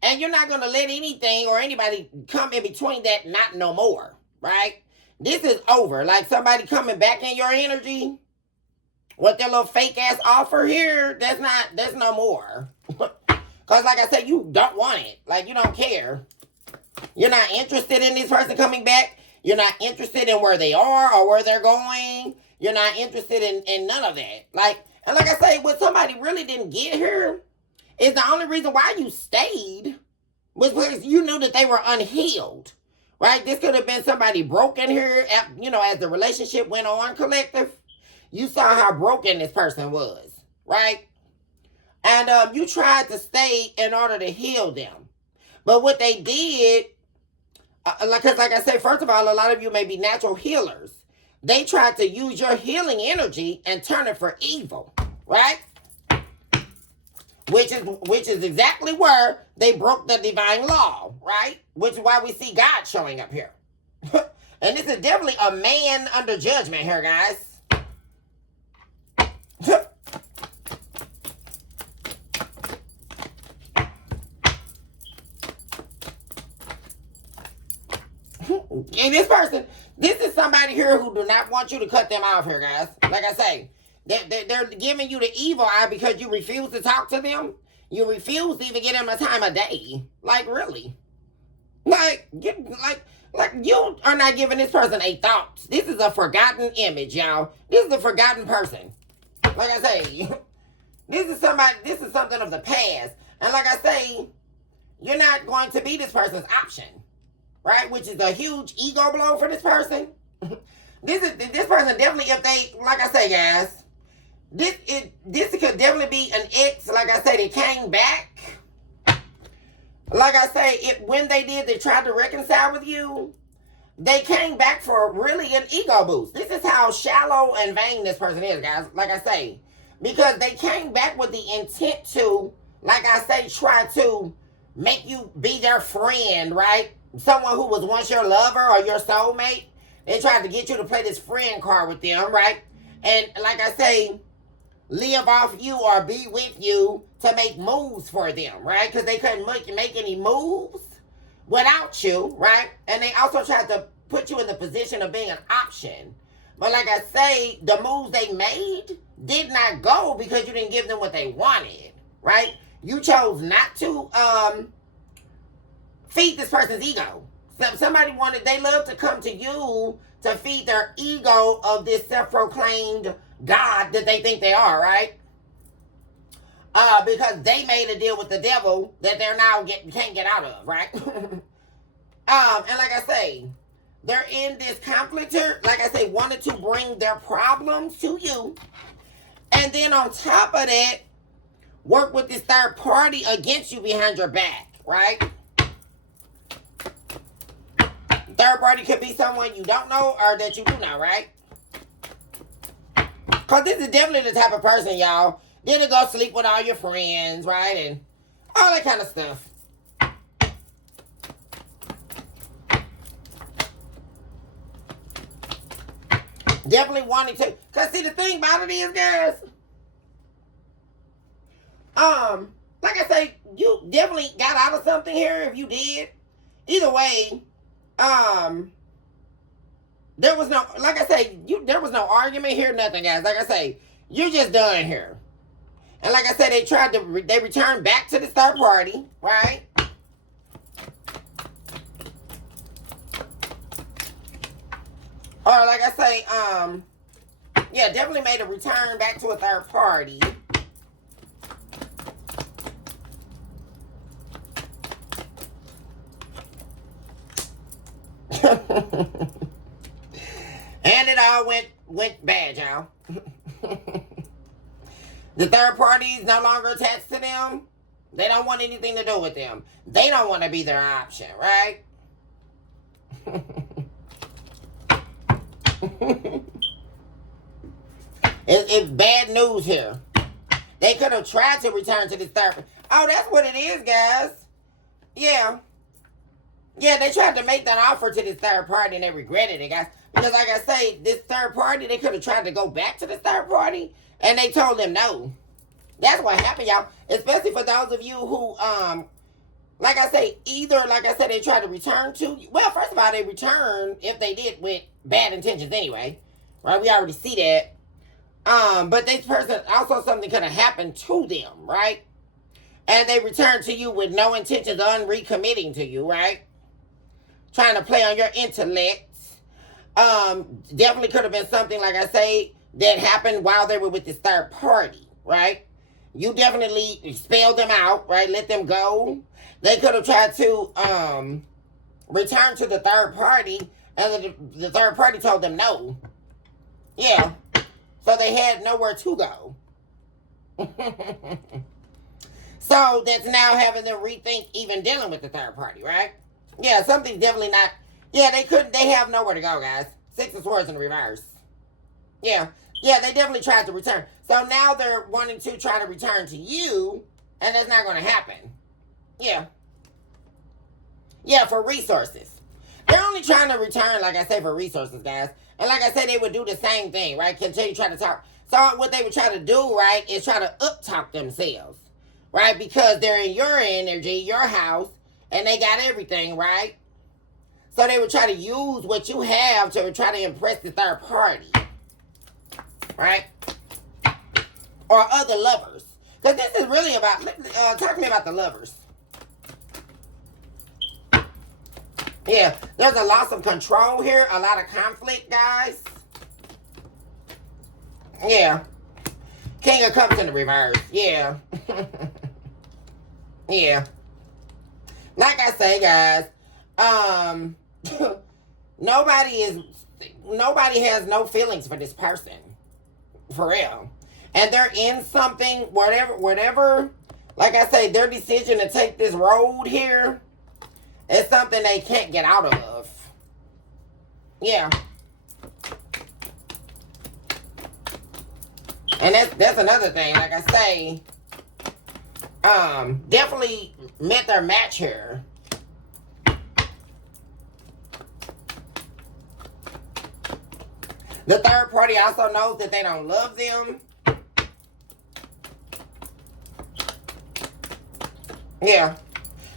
And you're not going to let anything or anybody come in between that not no more, right? This is over. Like somebody coming back in your energy, what their little fake ass offer here, that's no more. Because like I said, you don't want it. Like you don't care. You're not interested in this person coming back. You're not interested in where they are or where they're going. You're not interested in none of that. And like I say, what somebody really didn't get here is the only reason why you stayed was because you knew that they were unhealed, right? This could have been somebody broken here, as the relationship went on, collective. You saw how broken this person was, right? And you tried to stay in order to heal them. But what they did, like I said, first of all, a lot of you may be natural healers. They tried to use your healing energy and turn it for evil, right? Which is exactly where they broke the divine law, right? Which is why we see God showing up here. And this is definitely a man under judgment here, guys. And this is somebody here who do not want you to cut them off here, guys. Like I say, they're giving you the evil eye because you refuse to talk to them. You refuse to even give them a time of day. Like, really? Like you are not giving this person a thought. This is a forgotten image, y'all. This is a forgotten person. Like I say, this is something of the past. And like I say, you're not going to be this person's option. Right? Which is a huge ego blow for this person. This person definitely, if they, like I say, guys, this could definitely be an ex. Like I say, they came back. Like I say, when they did, they tried to reconcile with you. They came back for really an ego boost. This is how shallow and vain this person is, guys. Like I say, because they came back with the intent to, like I say, try to make you be their friend, right? Someone who was once your lover or your soulmate. They tried to get you to play this friend card with them, right? And like I say, live off you or be with you to make moves for them, right? Because they couldn't make any moves without you, right? And they also tried to put you in the position of being an option. But like I say, the moves they made did not go because you didn't give them what they wanted, right? You chose not to feed this person's ego. They love to come to you to feed their ego of this self-proclaimed God that they think they are, right? Because they made a deal with the devil that they're now can't get out of, right? And like I say, they're in this conflict here, like I say, wanted to bring their problems to you. And then on top of that, work with this third party against you behind your back, right? Third party could be someone you don't know or that you do know, right? Because this is definitely the type of person, y'all, that'll go sleep with all your friends, right? And all that kind of stuff. Definitely wanting to. Because see, the thing about it is, guys, like I say, you definitely got out of something here if you did. Either way, there was no, like I say, there was no argument here, nothing, guys. Like I say, you're just done here. And like I said, they returned back to the third party, right? Or like I say, yeah, definitely made a return back to a third party. And it all went bad, y'all. The third party is no longer attached to them. They don't want anything to do with them. They don't want to be their option, right? It's bad news here. They could have tried to return to this third. Oh, that's what it is, guys. Yeah. Yeah, they tried to make that offer to this third party and they regretted it, guys. Because like I say, this third party, they could have tried to go back to this third party and they told them no. That's what happened, y'all. Especially for those of you who, like I say, they try to return to you. Well, first of all, they return if they did with bad intentions anyway. Right? We already see that. But this person, also something could have happened to them, right? And they return to you with no intentions on recommitting to you, right? Trying to play on your intellect. Definitely could have been something, like I say, that happened while they were with this third party, right? You definitely expelled them out, right? Let them go. They could have tried to return to the third party, and the third party told them no. Yeah. So they had nowhere to go. So that's now having them rethink even dealing with the third party, right? Yeah, something's definitely not. Yeah, they have nowhere to go, guys. 6 of Swords in reverse. Yeah. Yeah, they definitely tried to return. So now they're wanting to try to return to you, and that's not going to happen. Yeah. Yeah, for resources. They're only trying to return, like I say, for resources, guys. And like I said, they would do the same thing, right? Continue trying to talk. So what they would try to do, right, is try to up-talk themselves, right? Because they're in your energy, your house, and they got everything, right? So they would try to use what you have to try to impress the third party, right? Or other lovers. Because this is really about, talk to me about the lovers. Yeah, there's a loss of control here. A lot of conflict, guys. Yeah. King of Cups in the reverse. Yeah. Yeah. Like I say, guys, nobody has no feelings for this person. For real. And they're in something, whatever, like I say, their decision to take this road here, it's something they can't get out of. Yeah. And that's another thing. Like I say, definitely met their match here. The third party also knows that they don't love them. Yeah.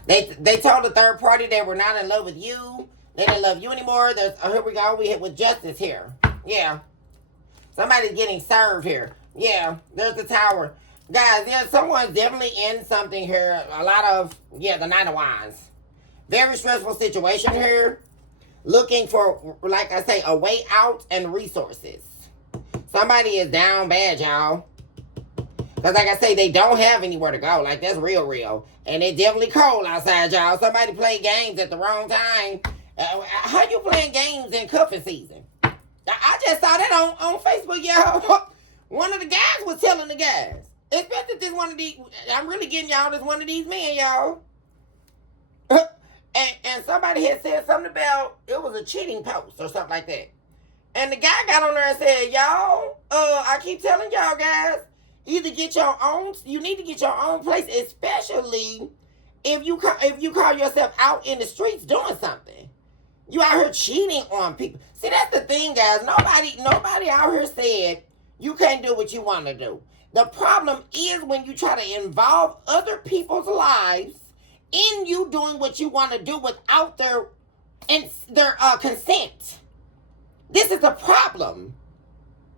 They told the third party they were not in love with you. They didn't love you anymore. Here we go. We hit with justice here. Yeah. Somebody's getting served here. Yeah. There's the Tower. Guys, yeah, someone's definitely in something here. A lot of, yeah, the Nine of Wands. Very stressful situation here. Looking for, like I say, a way out and resources. Somebody is down bad, y'all. Because like I say, they don't have anywhere to go. Like, that's real. And it's definitely cold outside, y'all. Somebody played games at the wrong time. How you playing games in cuffing season? I just saw that on Facebook, y'all. One of the guys was telling the guys. Especially this one of these, I'm really getting y'all this one of these men, y'all. And somebody had said something about, it was a cheating post or something like that. And the guy got on there and said, y'all, I keep telling y'all guys, either get your own, you need to get your own place, especially if you call yourself out in the streets doing something. You out here cheating on people. See, that's the thing, guys. Nobody out here said you can't do what you want to do. The problem is when you try to involve other people's lives in you doing what you want to do without their consent. This is a problem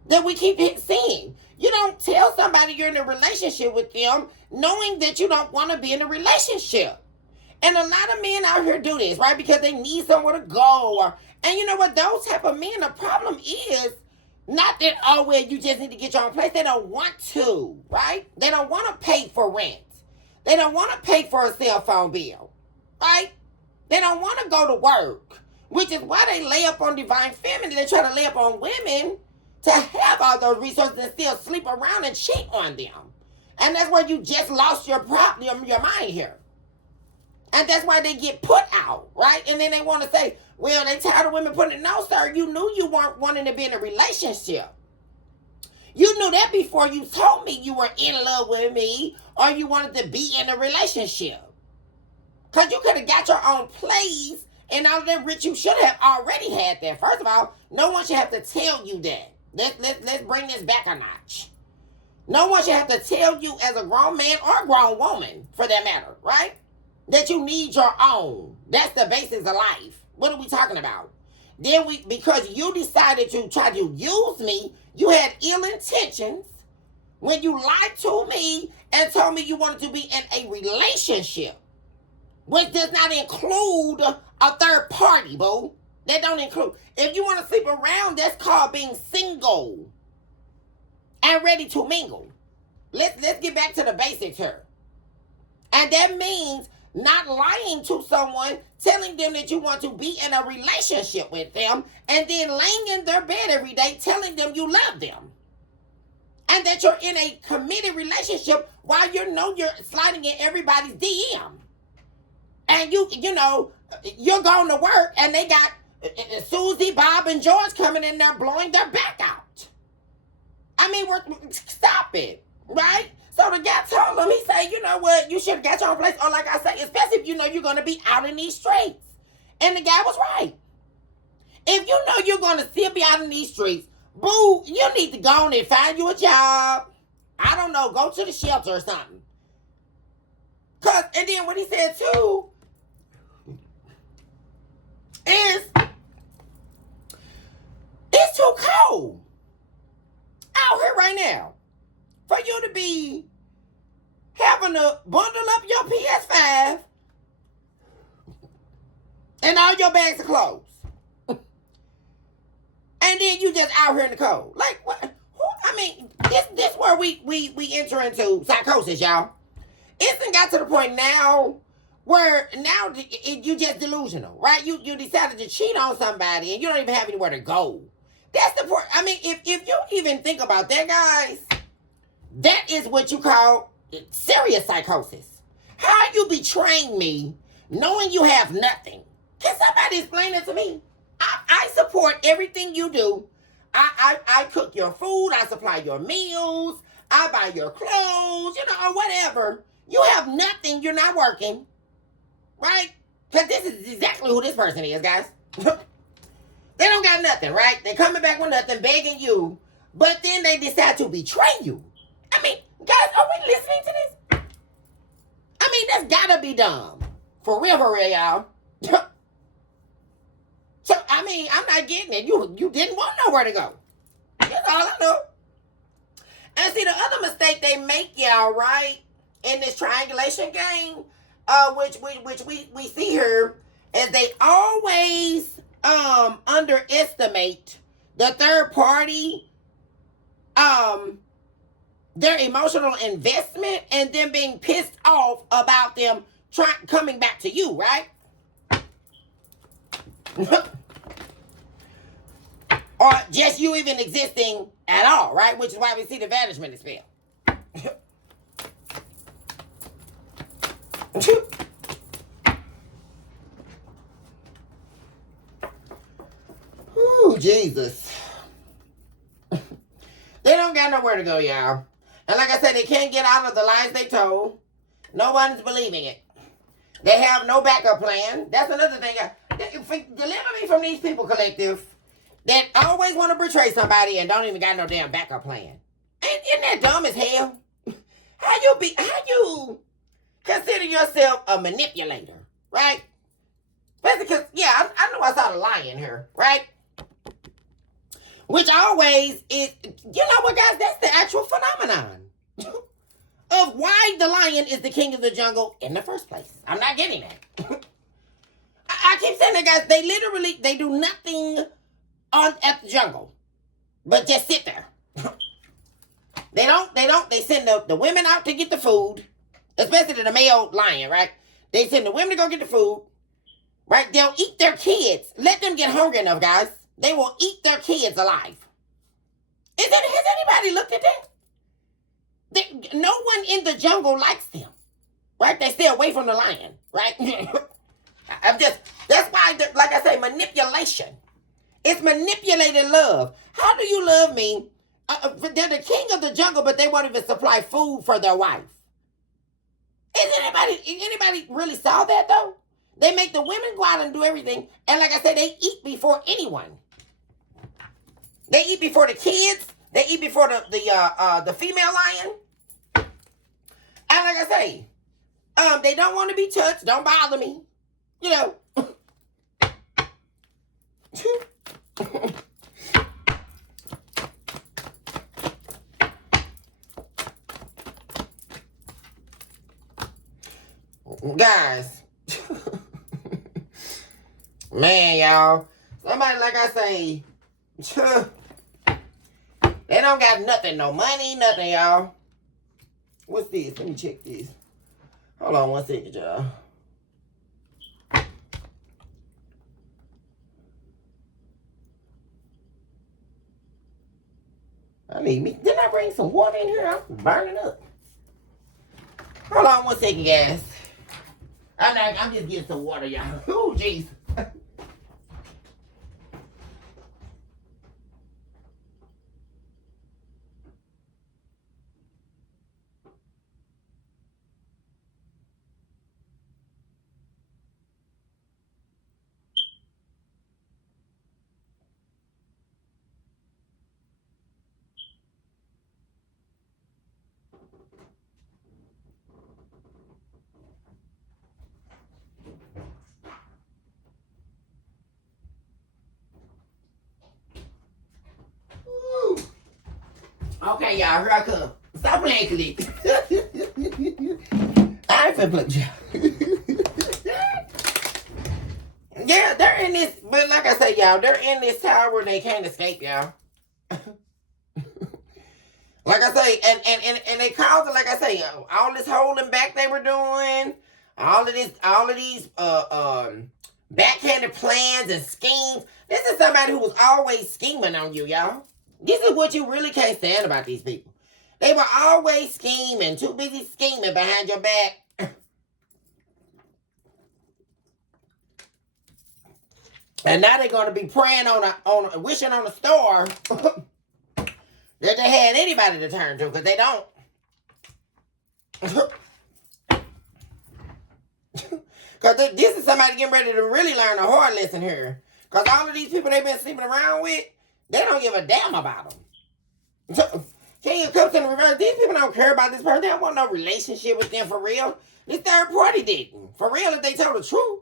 that we keep seeing. You don't tell somebody you're in a relationship with them knowing that you don't want to be in a relationship. And a lot of men out here do this, right? Because they need somewhere to go. And you know what? Those type of men, the problem is not that, oh, well, you just need to get your own place. They don't want to, right? They don't want to pay for rent. They don't want to pay for a cell phone bill, right? They don't want to go to work, which is why they lay up on divine feminine. They try to lay up on women to have all those resources and still sleep around and cheat on them. And that's where you just lost your mind here. And that's why they get put out, right? And then they want to say, well, they tired of women putting it. No, sir, you knew you weren't wanting to be in a relationship. You knew that before you told me you were in love with me or you wanted to be in a relationship. Because you could have got your own place and all of that rich. You should have already had that. First of all, no one should have to tell you that. Let's bring this back a notch. No one should have to tell you as a grown man or a grown woman, for that matter, right? That you need your own. That's the basis of life. What are we talking about? Then because you decided to try to use me, you had ill intentions when you lied to me and told me you wanted to be in a relationship, which does not include a third party, boo. That don't include. If you want to sleep around, that's called being single and ready to mingle. Let's get back to the basics here. And that means not lying to someone, telling them that you want to be in a relationship with them, and then laying in their bed every day telling them you love them. And that you're in a committed relationship while you're sliding in everybody's DM. And you know, you're going to work and they got Susie, Bob, and George coming in there blowing their back out. I mean, stop it, right? So the guy told him, he said, you know what, you should have got your own place. Or like I say, especially if you know you're going to be out in these streets. And the guy was right. If you know you're going to still be out in these streets, boo, you need to go on and find you a job. I don't know, go to the shelter or something. And then what he said too is, it's too cold out here right now for you to be having to bundle up your PS5 and all your bags of clothes. And then you just out here in the cold. Like, what? I mean, this where we enter into psychosis, y'all. It's got to the point now where now you just delusional, right? You decided to cheat on somebody and you don't even have anywhere to go. That's the point. I mean, if you even think about that, guys, that is what you call serious psychosis. How you betraying me knowing you have nothing? Can somebody explain it to me? I support everything you do. I cook your food. I supply your meals. I buy your clothes, you know, or whatever. You have nothing. You're not working. Right? Because this is exactly who this person is, guys. They don't got nothing, right? They're coming back with nothing, begging you. But then they decide to betray you. I mean, guys, are we listening to this? I mean, that's gotta be dumb. For real, y'all. So, I mean, I'm not getting it. You didn't want nowhere to go. That's all I know. And see, the other mistake they make, y'all, right, in this triangulation game, which we see here, is they always underestimate the third party, their emotional investment, and them being pissed off about them coming back to you, right? Or just you even existing at all, right? Which is why we see the vanishment spell. Ooh, Jesus. They don't got nowhere to go, y'all. And like I said, they can't get out of the lies they told. No one's believing it. They have no backup plan. That's another thing. Deliver me from these people, collective, that always want to betray somebody and don't even got no damn backup plan. Isn't that dumb as hell? How you consider yourself a manipulator, right? Especially because, yeah, I know I saw the lion here, right? Which always is, you know what, guys? That's the actual phenomenon of why the lion is the king of the jungle in the first place. I'm not getting that. I keep saying that, guys. They do nothing at the jungle, but just sit there. They send the women out to get the food, especially the male lion, right? They send the women to go get the food, right? They'll eat their kids. Let them get hungry enough, guys. They will eat their kids alive. Has anybody looked at that? No one in the jungle likes them, right? They stay away from the lion, right? That's why, like I say, manipulation. It's manipulated love. How do you love me? They're the king of the jungle, but they won't even supply food for their wife. Anybody really saw that, though? They make the women go out and do everything. And like I said, they eat before anyone. They eat before the kids. They eat before the female lion. And like I say, they don't want to be touched. Don't bother me. You know. Guys. Man, y'all. Somebody, like I say, they don't got nothing. No money, nothing, y'all. What's this? Let me check this. Hold on 1 second, y'all. I need me. Didn't I bring some water in here? I'm burning up. Hold on 1 second, guys. I'm just getting some water, y'all. Oh, jeez. Okay, y'all, here I come. Stop playing, Khalid. I ain't finna play with y'all. Yeah, they're in this, but like I say, y'all, they're in this tower and they can't escape, y'all. Like I say, and they caused it, like I say, all this holding back they were doing, all of these backhanded plans and schemes. This is somebody who was always scheming on you, y'all. This is what you really can't stand about these people. They were always scheming, too busy scheming behind your back. And now they're gonna be praying wishing on a star that they had anybody to turn to, because they don't. Because this is somebody getting ready to really learn a hard lesson here. Because all of these people they've been sleeping around with, they don't give a damn about them. So, can you come to the reverse? These people don't care about this person. They don't want no relationship with them for real. This third party didn't. For real, if they told the truth.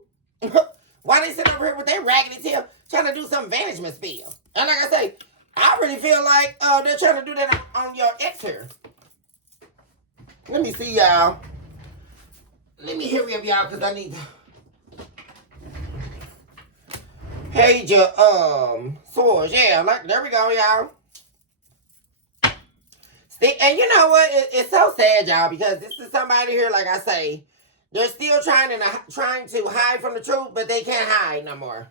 Why they sit over here with their raggedy tail trying to do some management spiel? And like I say, I really feel like they're trying to do that on your ex here. Let me see, y'all. Let me hurry up, y'all, because I need to page your source. Yeah, like there we go, y'all. And you know what? It's so sad, y'all, because this is somebody here, like I say, they're still trying to hide from the truth, but they can't hide no more.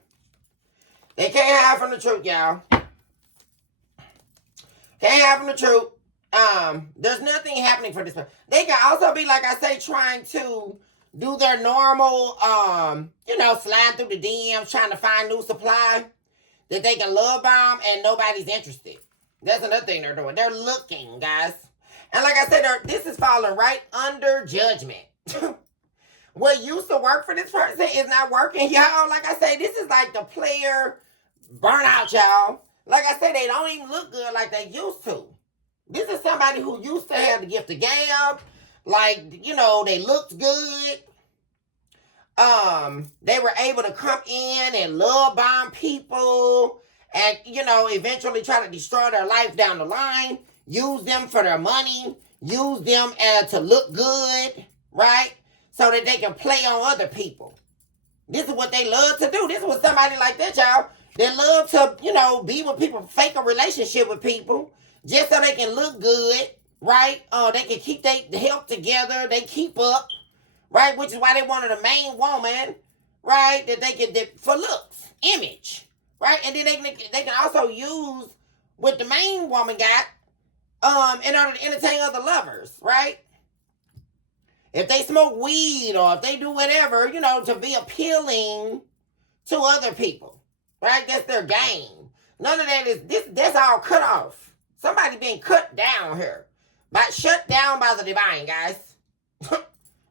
They can't hide from the truth, y'all. Can't hide from the truth. There's nothing happening for this person. They can also be, like I say, trying to do their normal, slide through the DMs, trying to find new supply that they can love bomb, and nobody's interested. That's another thing they're doing. They're looking, guys. And like I said, this is falling right under judgment. What used to work for this person is not working, y'all. Like I say, this is like the player burnout, y'all. Like I say, they don't even look good like they used to. This is somebody who used to have the gift of gab. Like, they looked good. They were able to come in and love bomb people and, eventually try to destroy their life down the line. Use them for their money. Use them to look good, right? So that they can play on other people. This is what they love to do. This is what somebody like that, y'all. They love to, be with people, fake a relationship with people, just so they can look good, right? They can keep their health together. They keep up, right? Which is why they wanted a main woman, right? That they can, for looks, image, right? And then they can also use what the main woman got, in order to entertain other lovers, right? If they smoke weed or if they do whatever, to be appealing to other people, right? That's their game. None of that that's all cut off. Somebody being cut down here. Shut down by the divine, guys.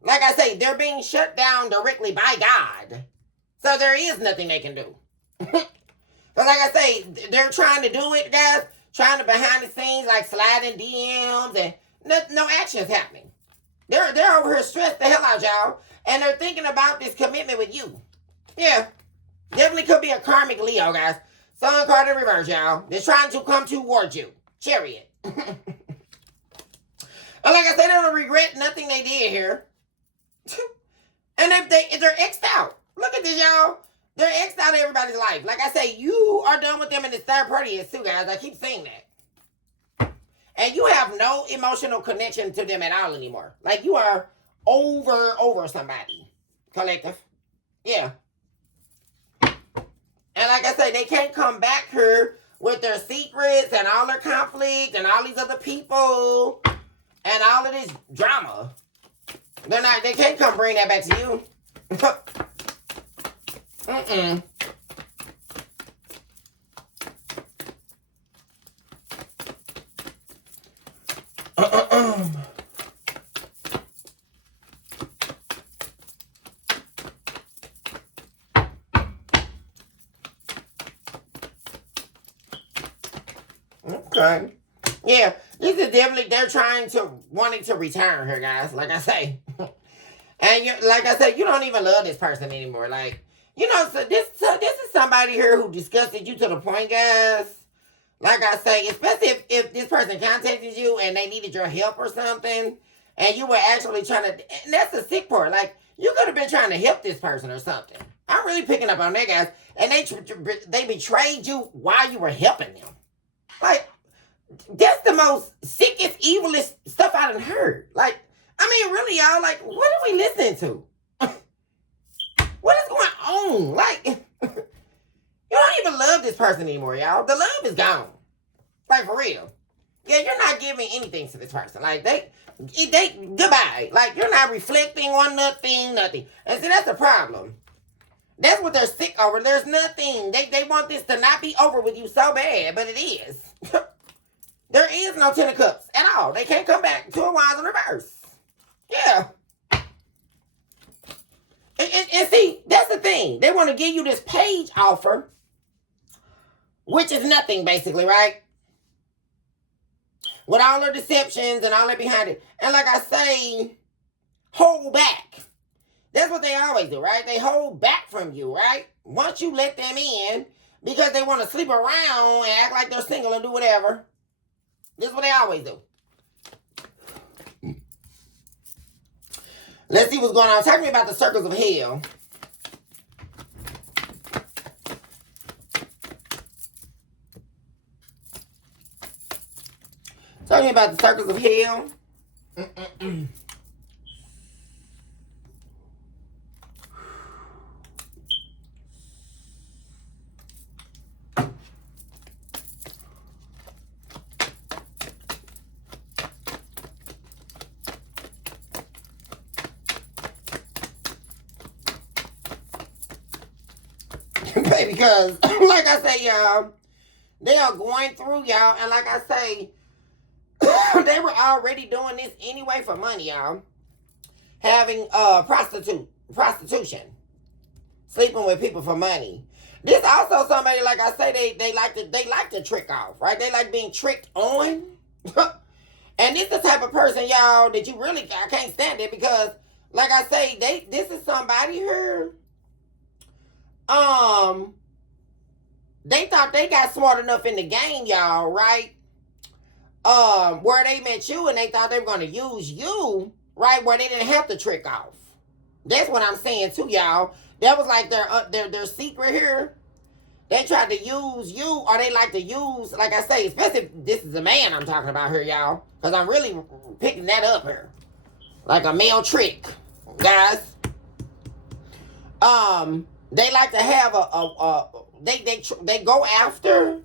Like I say, they're being shut down directly by God. So there is nothing they can do. But like I say, they're trying to do it, guys, trying to behind the scenes, like sliding DMs and no actions happening. They're over here stressed the hell out, y'all. And they're thinking about this commitment with you. Yeah. Definitely could be a karmic Leo, guys. Sun card in reverse, y'all. They're trying to come towards you. Chariot. And like I said, they don't regret nothing they did here. And if they're X'd out. Look at this, y'all. They're X'd out of everybody's life. Like I say, you are done with them, and this third party is too, guys. I keep saying that. And you have no emotional connection to them at all anymore. Like, you are over somebody. Collective. Yeah. And like I say, they can't come back here with their secrets and all their conflict and all these other people and all of this drama. They can't come bring that back to you. Mm-mm. Okay. Yeah, this is definitely, they're wanting to return her, guys, like I say. And like I said, you don't even love this person anymore. Like, you know, so this is somebody here who disgusted you to the point, guys. Like I say, especially if this person contacted you and they needed your help or something, and you were actually trying to, and that's the sick part. Like, you could have been trying to help this person or something. I'm really picking up on that, guys. And they betrayed you while you were helping them. Like, that's the most sickest, evilest stuff I done heard. Like, I mean, really, y'all, like, what are we listening to? What is going on? Like, you don't even love this person anymore, y'all. The love is gone. Like, for real. Yeah, you're not giving anything to this person. Like, they goodbye. Like, you're not reflecting on nothing. And see, that's the problem. That's what they're sick over. There's nothing. They want this to not be over with you so bad, but it is. There is no Ten of Cups at all. They can't come back to a Wands in reverse. Yeah. And see, that's the thing. They want to give you this page offer, which is nothing, basically, right? With all their deceptions and all that behind it. And like I say, hold back. That's what they always do, right? They hold back from you, right? Once you let them in, because they want to sleep around and act like they're single and do whatever. This is what they always do. Let's see what's going on. Talk to me about the circles of hell. Talk to me about the circles of hell. Because, like I say, y'all, they are going through, y'all, and like I say, they were already doing this anyway for money, y'all. Having prostitution, sleeping with people for money. This also somebody, like I say, they like to trick off, right? They like being tricked on. And this is the type of person, y'all, that you really, I can't stand it, because, like I say, this is somebody here. They thought they got smart enough in the game, y'all, right? Where they met you and they thought they were going to use you, right? Where they didn't have to trick off. That's what I'm saying too, y'all. That was like their secret here. They tried to use you, or they like to use, like I say, especially if this is a man I'm talking about here, y'all. Because I'm really picking that up here. Like a male trick, guys. They like to have they go after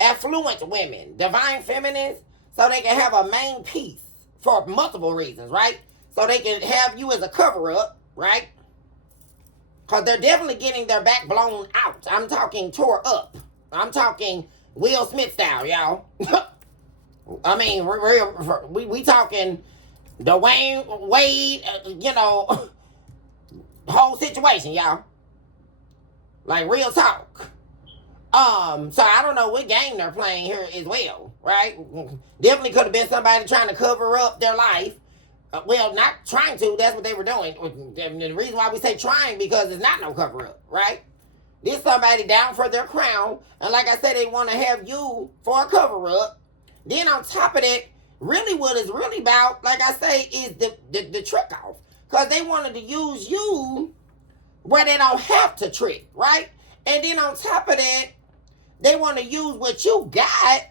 affluent women, divine feminines, so they can have a main piece for multiple reasons, right? So they can have you as a cover-up, right? Because they're definitely getting their back blown out. I'm talking tore up. I'm talking Will Smith style, y'all. I mean, we talking Dwayne Wade, whole situation, y'all. Like, real talk. So I don't know what game they're playing here as well, right? Definitely could have been somebody trying to cover up their life. Well, not trying to, that's what they were doing. And the reason why we say trying, because it's not no cover up, right? This somebody down for their crown, and like I said, they want to have you for a cover up. Then on top of that, really what it's really about, like I say, is the trick off. Because they wanted to use you where they don't have to trick, right? And then on top of that, they want to use what you got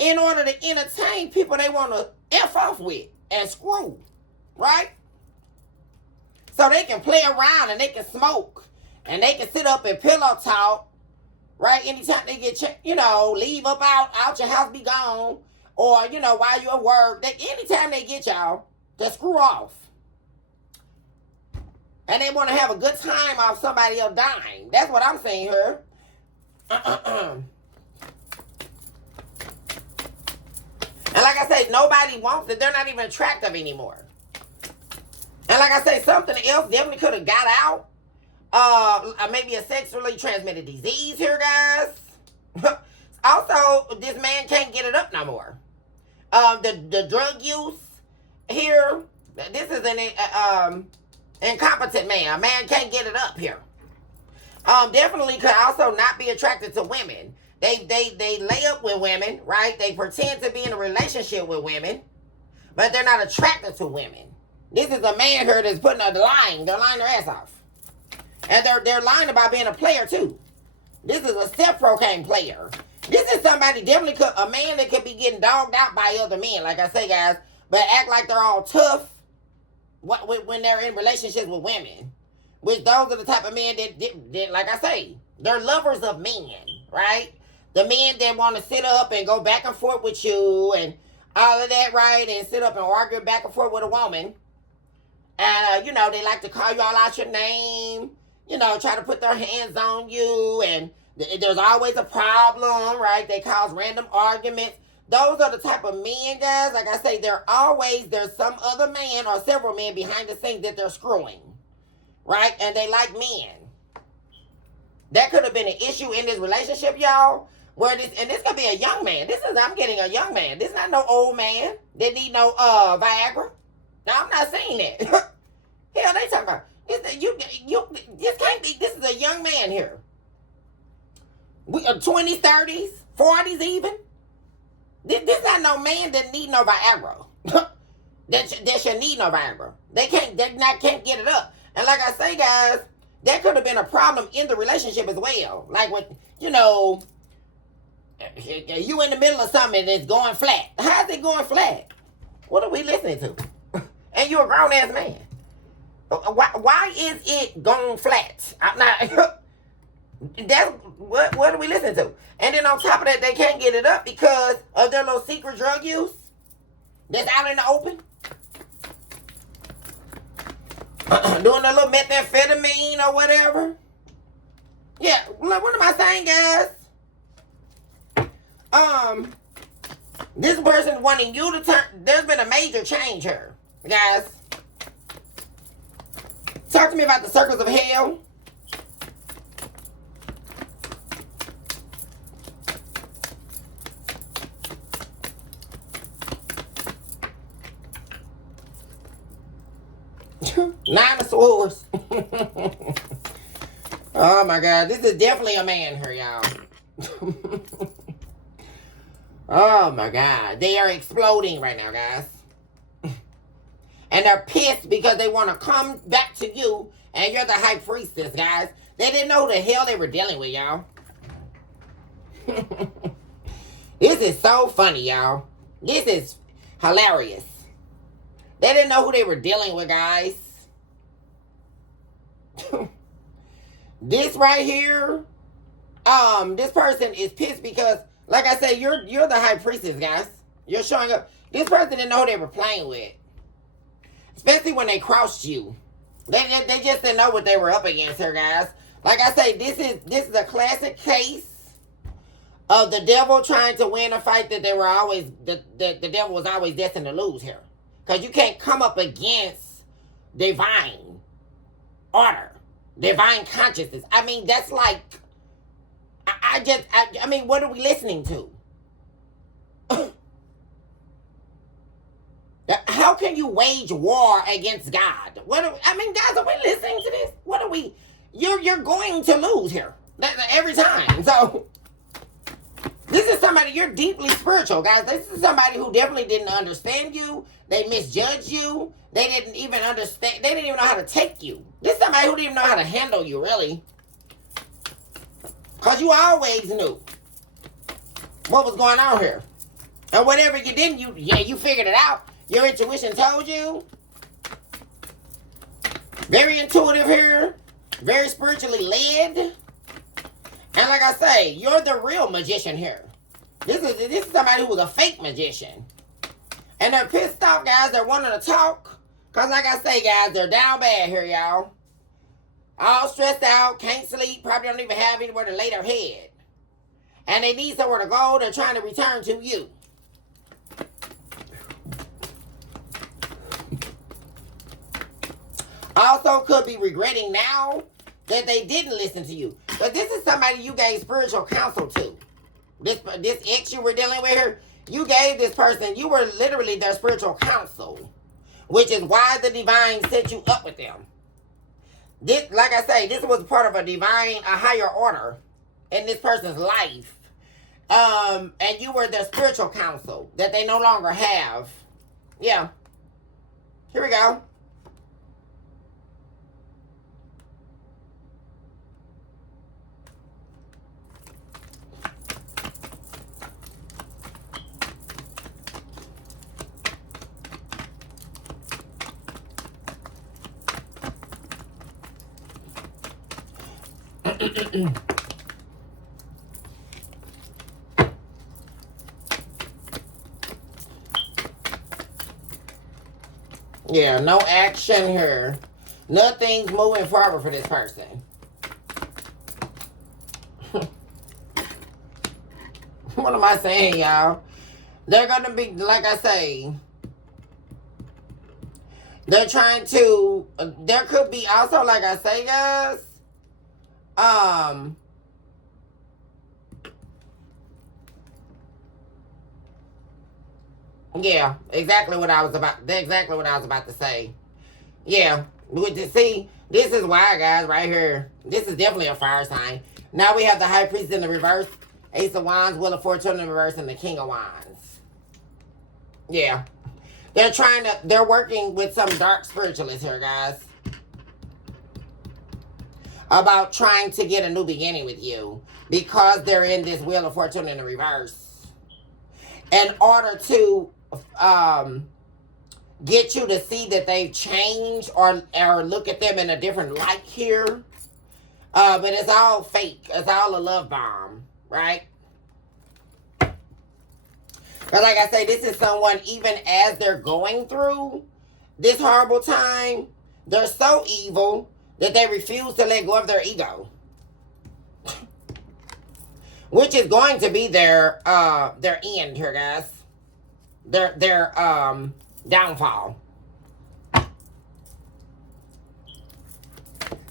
in order to entertain people they want to F off with and screw, right? So they can play around and they can smoke and they can sit up and pillow talk, right? Anytime they get, leave up out your house, be gone. Or, while you're at work, anytime they get y'all, to screw off. And they want to have a good time off somebody else dying. That's what I'm saying here. And like I say, nobody wants it. They're not even attractive anymore. And like I say, something else definitely could have got out. Maybe a sexually transmitted disease here, guys. Also, this man can't get it up no more. The drug use here, this is an incompetent man. A man can't get it up here. Definitely could also not be attracted to women. They lay up with women, right? They pretend to be in a relationship with women, but they're not attracted to women. This is a man here that's putting they're lying their ass off. And they're lying about being a player too. This is a self-proclaimed player. This is somebody definitely a man that could be getting dogged out by other men, like I say, guys, but act like they're all tough when they're in relationships with women. Which those are the type of men that, like I say, they're lovers of men, right? The men that want to sit up and go back and forth with you and all of that, right? And sit up and argue back and forth with a woman. And, they like to call you all out your name, try to put their hands on you. And there's always a problem, right? They cause random arguments. Those are the type of men, guys. Like I say, there's some other man or several men behind the scenes that they're screwing. Right? And they like men. That could have been an issue in this relationship, y'all. This could be a young man. I'm getting a young man. This is not no old man that need no Viagra. Now, I'm not saying that. Hell, they talking about this can't be. This is a young man here. 20s, 30s, 40s even. This not no man that need no Viagra. that should need no Viagra. They can't get it up. And like I say, guys, that could have been a problem in the relationship as well. Like with, you in the middle of something and it's going flat. How's it going flat? What are we listening to? And you're a grown-ass man. Why is it going flat? I'm not... That's what are we listening to? And then on top of that, they can't get it up because of their little secret drug use that's out in the open. Doing a little methamphetamine or whatever. Yeah, what am I saying, guys? This person wanting you to turn. There's been a major change here, guys. Talk to me about the circles of hell. Nine of Swords. Oh my God, this is definitely a man here, y'all. Oh my God, they are exploding right now, guys. And they're pissed because they want to come back to you, and you're the high priestess, guys. They didn't know who the hell they were dealing with, y'all. This is so funny, y'all. This is hilarious. They didn't know who they were dealing with, guys. This right here, this person is pissed because, like I said, you're the high priestess, guys. You're showing up. This person didn't know who they were playing with, especially when they crossed you. They just didn't know what they were up against here, guys. Like I say, this is a classic case of the devil trying to win a fight that the devil was always destined to lose here. Because you can't come up against divine order, divine consciousness. I mean, that's like I mean, what are we listening to? How can you wage war against God? I mean, guys, are we listening to this? What are we? You're going to lose here every time. So this is somebody, you're deeply spiritual, guys. This is somebody who definitely didn't understand you. They misjudged you. They didn't even understand. They didn't even know how to take you. This is somebody who didn't even know how to handle you, really. Because you always knew what was going on here. And whatever you didn't, you figured it out. Your intuition told you. Very intuitive here. Very spiritually led. And like I say, you're the real magician here. This is somebody who was a fake magician. And they're pissed off, guys. They're wanting to talk. Because like I say, guys, they're down bad here, y'all. All stressed out, can't sleep, probably don't even have anywhere to lay their head. And they need somewhere to go. They're trying to return to you. Also could be regretting now that they didn't listen to you. But this is somebody you gave spiritual counsel to. This ex you were dealing with here, you gave this person, you were literally their spiritual counsel. Which is why the divine set you up with them. This, like I say, this was part of a higher order in this person's life. And you were their spiritual counsel that they no longer have. Yeah. Here we go. Yeah, no action here. Nothing's moving forward for this person. What am I saying, y'all? They're going to be, like I say, they're trying to, there could be also, like I say, guys, yeah, exactly what I was about to say. Yeah, see, this is why, guys, right here. This is definitely a fire sign. Now we have the High Priest in the reverse, Ace of Wands, Wheel of Fortune in the reverse, and the King of Wands. Yeah. They're working with some dark spiritualists here, guys. About trying to get a new beginning with you. Because they're in this Wheel of Fortune in the reverse. In order to get you to see that they've changed or look at them in a different light here. But it's all fake. It's all a love bomb, right? But like I say, this is someone, even as they're going through this horrible time, they're so evil that they refuse to let go of their ego. Which is going to be their end here, guys. Their downfall.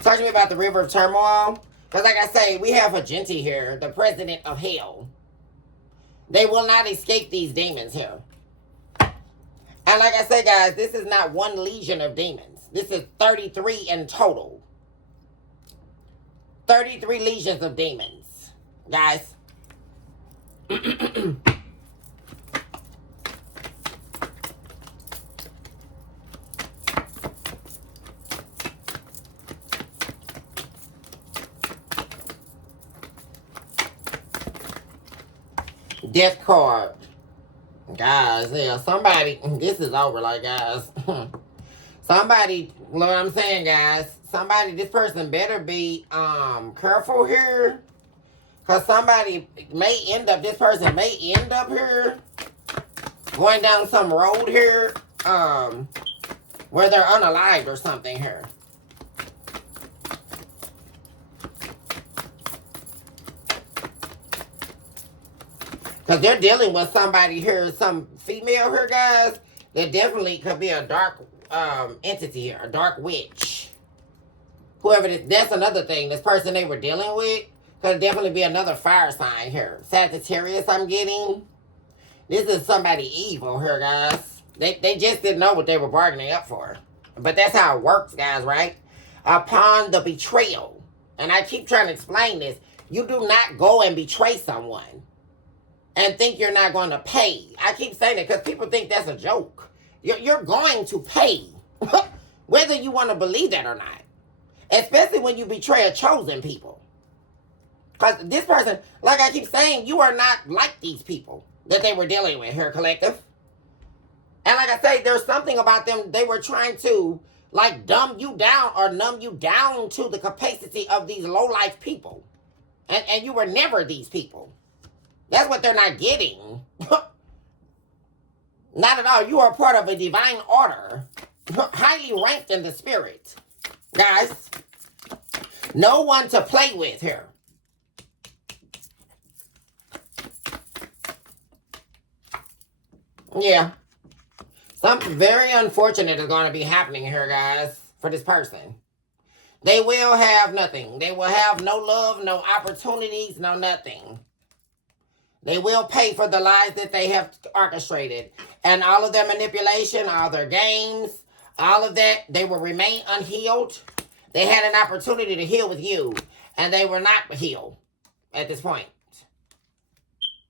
Talk to me about the River of Turmoil. Because like I say, we have a Agenti here, the president of hell. They will not escape these demons here. And like I say, guys, this is not one legion of demons. This is 33 in total. 33 legions of demons. Guys. Death card. Guys, yeah, somebody, this is over, like, guys. Somebody, you know what I'm saying, guys? Somebody, this person better be careful here. Because somebody may end up, this person may end up here, going down some road here, where they're unalived or something here. Because they're dealing with somebody here, some female here, guys, that definitely could be a dark entity here, a dark witch. Whoever it is, that's another thing. This person they were dealing with Could definitely be another fire sign here. Sagittarius, I'm getting. This is somebody evil here, guys. They just didn't know what they were bargaining up for. But that's how it works, guys, right? Upon the betrayal, and I keep trying to explain this, you do not go and betray someone and think you're not going to pay. I keep saying it because people think that's a joke. You're going to pay, whether you want to believe that or not. Especially when you betray a chosen people. Because this person, like I keep saying, you are not like these people that they were dealing with here, collective. And like I say, there's something about them, they were trying to like dumb you down or numb you down to the capacity of these low-life people. And you were never these people. That's what they're not getting. Not at all. You are part of a divine order. Highly ranked in the spirit. Guys, no one to play with here. Yeah. Something very unfortunate is going to be happening here, guys, for this person. They will have nothing. They will have no love, no opportunities, no nothing. They will pay for the lies that they have orchestrated. And all of their manipulation, all their games, all of that, they will remain unhealed. They had an opportunity to heal with you, and they were not healed at this point.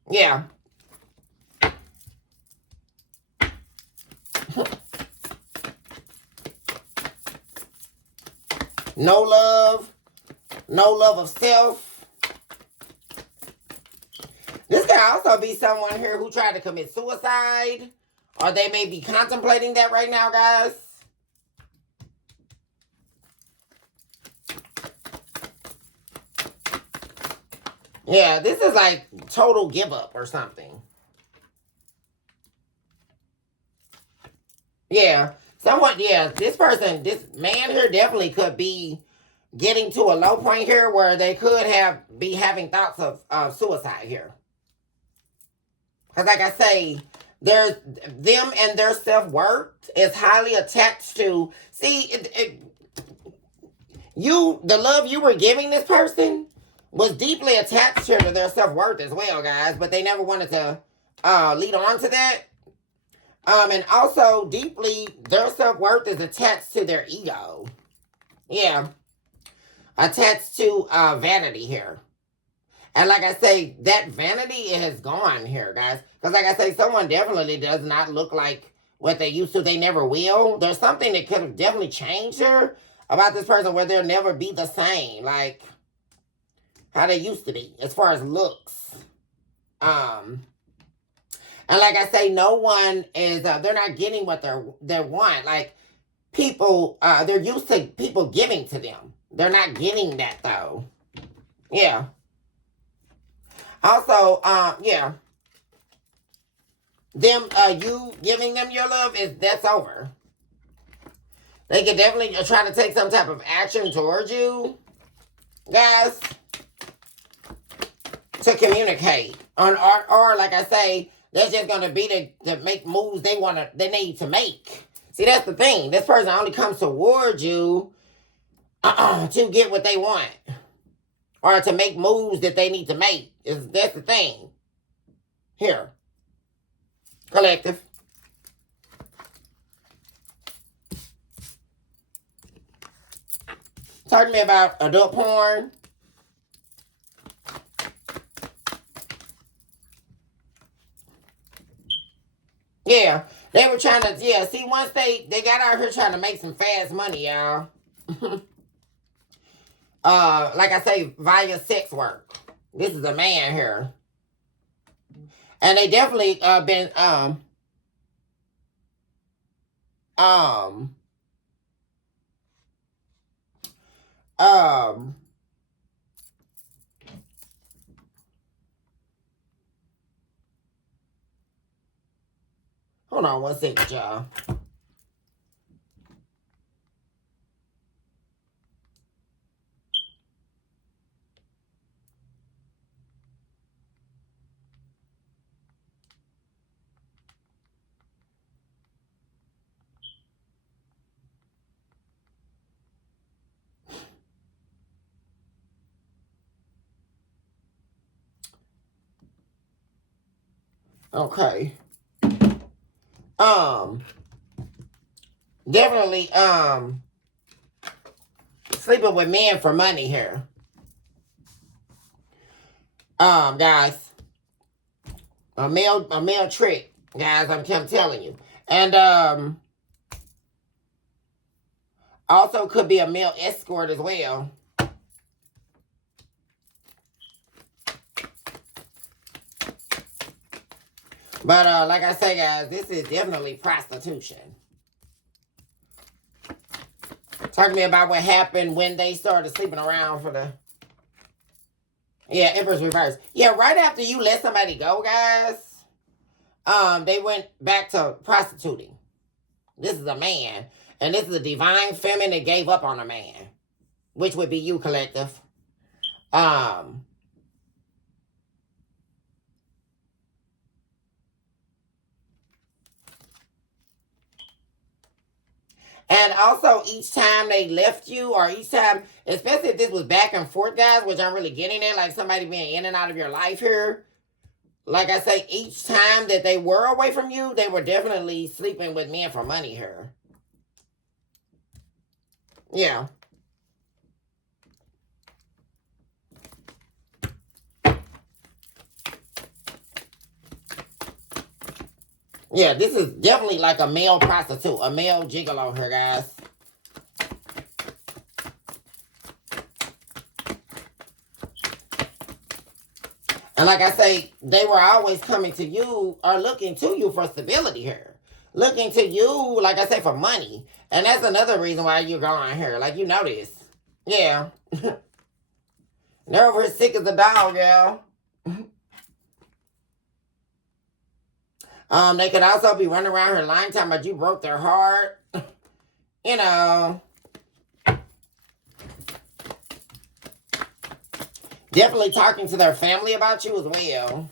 Yeah. No love. No love of self. This can also be someone here who tried to commit suicide. Or they may be contemplating that right now, guys. Yeah, this is like total give up or something. Yeah. This person, this man here definitely could be getting to a low point here where they could be having thoughts of suicide here. Because like I say, there's them and their self-worth is highly attached to, the love you were giving this person was deeply attached to their self-worth as well, guys, but they never wanted to lead on to that. And also, deeply, their self-worth is attached to their ego. Yeah. Attached to vanity here. And like I say, that vanity is gone here, guys. Because like I say, someone definitely does not look like what they used to. They never will. There's something that could have definitely changed here about this person where they'll never be the same. Like, how they used to be, as far as looks. And like I say, no one is, they're not getting what they want. Like, people, they're used to people giving to them. They're not getting that, though. Yeah. Also, yeah. Them, you giving them your love, that's over. They could definitely try to take some type of action towards you, guys, to communicate. Or like I say, that's just going to be to make moves they need to make. See, that's the thing. This person only comes towards you to get what they want. Or to make moves that they need to make. That's the thing. Here. Collective. Talk to me about adult porn. Yeah, they were trying to, see, once they got out here trying to make some fast money, y'all. Like I say, via sex work. This is a man here. And they definitely been, hold on one second, y'all. Okay. Um, definitely, sleeping with men for money here. Guys, a male trick, guys, I'm telling you. And, also could be a male escort as well. But, like I say, guys, this is definitely prostitution. Talk to me about what happened when they started sleeping around for the... Yeah, Empress reverse. Yeah, right after you let somebody go, guys, they went back to prostituting. This is a man. And this is a divine feminine that gave up on a man. Which would be you, collective. And also, each time they left you, or each time, especially if this was back and forth, guys, which I'm really getting at, like somebody being in and out of your life here. Like I say, each time that they were away from you, they were definitely sleeping with men for money here. Yeah. Yeah, this is definitely like a male prostitute, a male gigolo here, guys. And like I say, they were always coming to you or looking to you for stability here. Looking to you, like I say, for money. And that's another reason why you're going here. Like, you know this. Yeah. They're over as sick as a dog, girl. They could also be running around here lying, talking about you broke their heart. You know. Definitely talking to their family about you as well.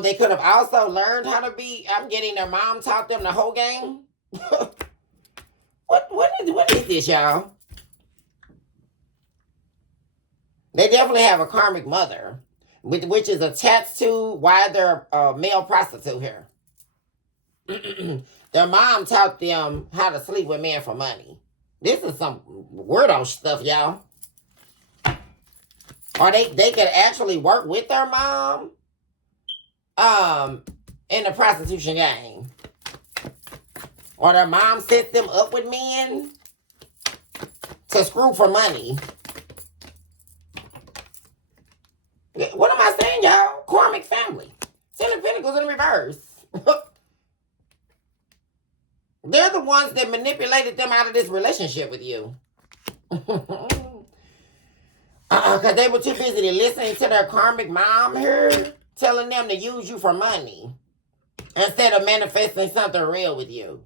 They could have also learned how to be. I'm getting their mom taught them the whole game. What is this, y'all? They definitely have a karmic mother, which is attached to why they're a male prostitute here. Their mom taught them how to sleep with men for money. This is some weirdo stuff, y'all. Or they could actually work with their mom in the prostitution game. Or their mom sets them up with men to screw for money. What am I saying, y'all? Karmic family. Ten of Pentacles in reverse. They're the ones that manipulated them out of this relationship with you. Because they were too busy to listening to their karmic mom here, telling them to use you for money instead of manifesting something real with you.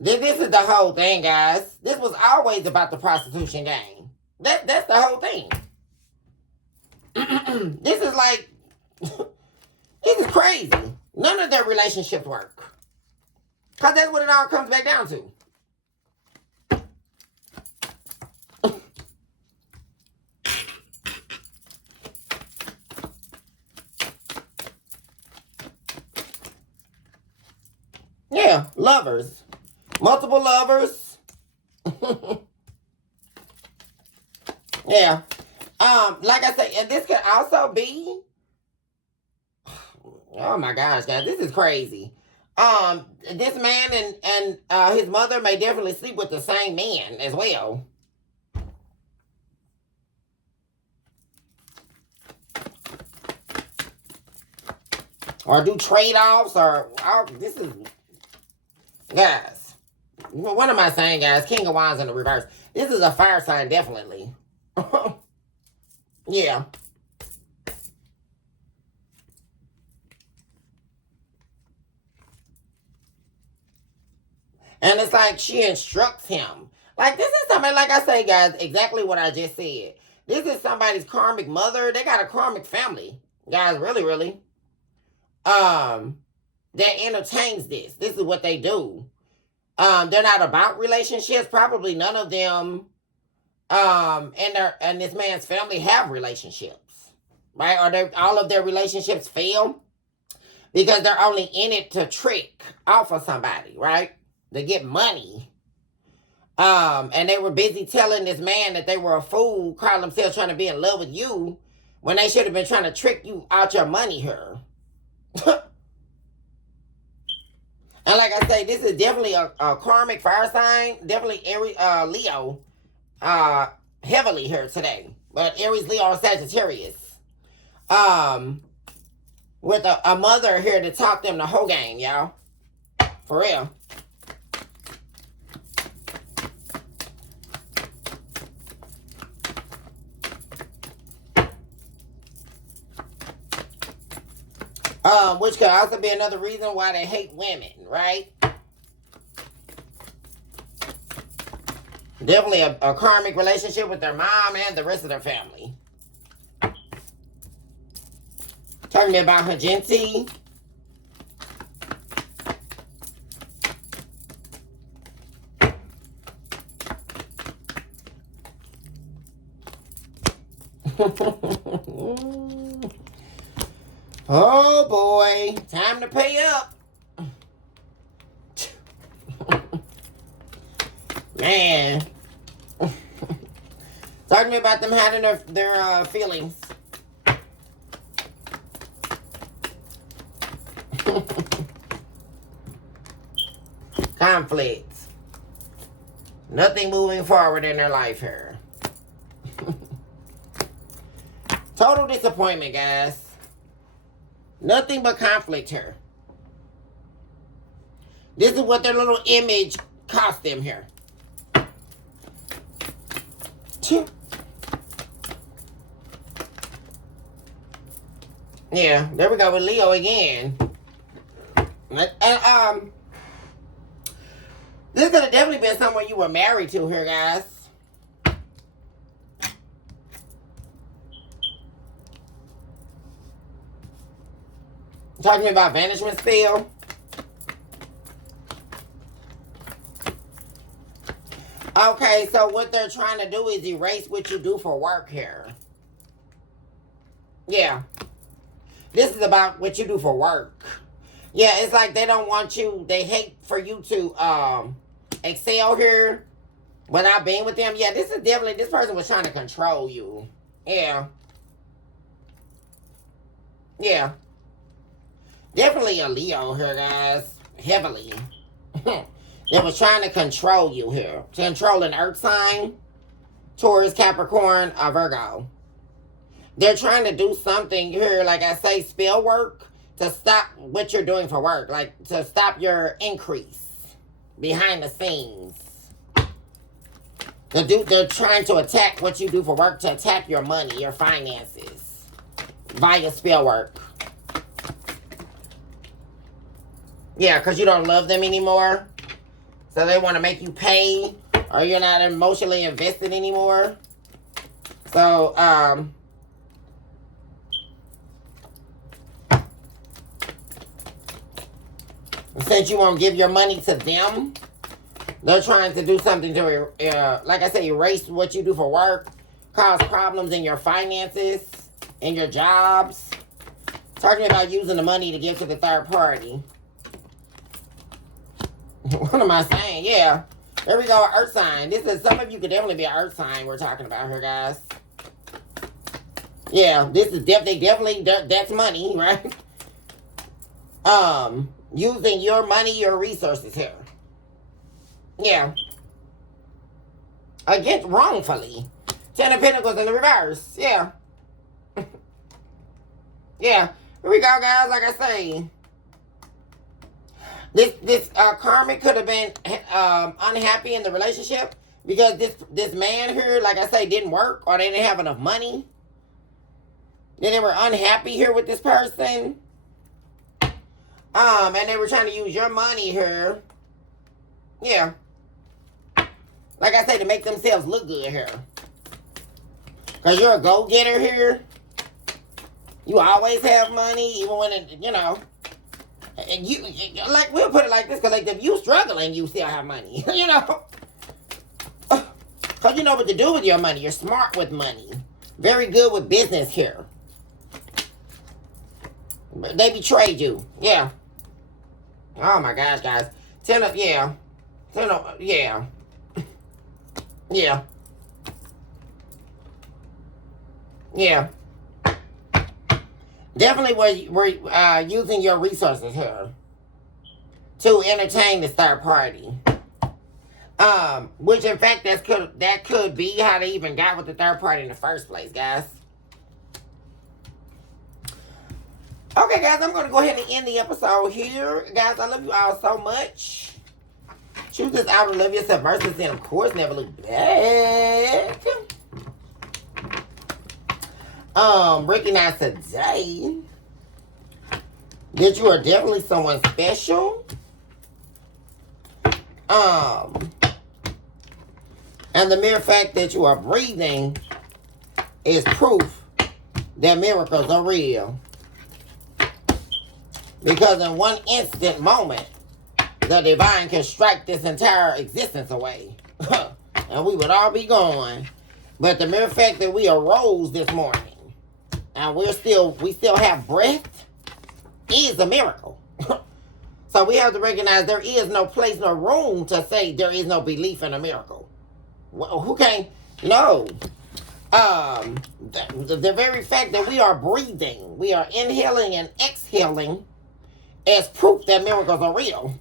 This is the whole thing, guys. This was always about the prostitution game. That's the whole thing. This is like, this is crazy. None of their relationships work. Because that's what it all comes back down to. Yeah, lovers. Multiple lovers. Yeah. Like I say, and this could also be, oh my gosh, guys, this is crazy. This man and his mother may definitely sleep with the same man as well. Or do trade-offs, or this is, guys. What am I saying, guys? King of Wands in the reverse. This is a fire sign, definitely. Yeah. And it's like she instructs him. Like, this is somebody, like I say, guys, exactly what I just said. This is somebody's karmic mother. They got a karmic family. Guys, really, really. That entertains this. This is what they do. They're not about relationships. Probably none of them And this man's family have relationships, right? Or all of their relationships fail because they're only in it to trick off of somebody, right? To get money. And they were busy telling this man that they were a fool, calling themselves trying to be in love with you, when they should have been trying to trick you out your money here. And like I say, this is definitely a karmic fire sign. Definitely Aries, Leo, heavily here today. But Aries, Leo, and Sagittarius. With a mother here to talk them the whole game, y'all. For real. Which could also be another reason why they hate women, right? Definitely a karmic relationship with their mom and the rest of their family. Talking to me about her Genty. Oh boy, time to pay up. Man. Talk to me about them having their feelings. Conflicts. Nothing moving forward in their life here. Total disappointment, guys. Nothing but conflict here. This is what their little image cost them here. Yeah, there we go with Leo again. And this could have definitely been someone you were married to here, guys. Talking to me about vanishment spell. Okay, so what they're trying to do is erase what you do for work here. Yeah. This is about what you do for work. Yeah, it's like they don't want you, they hate for you to excel here without being with them. Yeah, this is definitely, this person was trying to control you. Yeah. Yeah. Definitely a Leo here, guys. Heavily. They was trying to control you here. Control an earth sign. Taurus, Capricorn, or Virgo. They're trying to do something here, like I say, spell work, to stop what you're doing for work. Like, to stop your increase behind the scenes. They're trying to attack what you do for work, to attack your money, your finances, via spell work. Yeah, because you don't love them anymore. So they want to make you pay, or you're not emotionally invested anymore. So, since you won't give your money to them, they're trying to do something to, like I say, erase what you do for work, cause problems in your finances, in your jobs. Talking about using the money to give to the third party. What am I saying? Yeah. There we go, earth sign. This is, some of you could definitely be an earth sign we're talking about here, guys. Yeah, this is definitely, that's money, right? Using your money, your resources here. Yeah. Against wrongfully. Ten of Pentacles in the reverse. Yeah. Yeah. Here we go, guys. Like I say, this karmic could have been unhappy in the relationship because this man here, like I say, didn't work, or they didn't have enough money. Then they were unhappy here with this person. And they were trying to use your money here. Yeah. Like I say, to make themselves look good here. Because you're a go-getter here. You always have money, even when it, you know. And you, like, we'll put it like this, because like, if you struggling, you still have money. You know. Because you know what to do with your money. You're smart with money. Very good with business here. But they betrayed you. Yeah. Oh my gosh, guys. Tell them, yeah. Tell them, yeah. Yeah. Yeah. Definitely we're using your resources here to entertain the third party. Which in fact that could be how they even got with the third party in the first place, guys. Okay, guys, I'm gonna go ahead and end the episode here. Guys, I love you all so much. Choose this out and love yourself versus and of course never look back. Recognize today that you are definitely someone special. And the mere fact that you are breathing is proof that miracles are real. Because in one instant moment, the divine can strike this entire existence away. And we would all be gone. But the mere fact that we arose this morning and we still have breath is a miracle. So we have to recognize there is no place, no room to say there is no belief in a miracle. Well, who can't? No. The very fact that we are breathing, we are inhaling and exhaling as proof that miracles are real.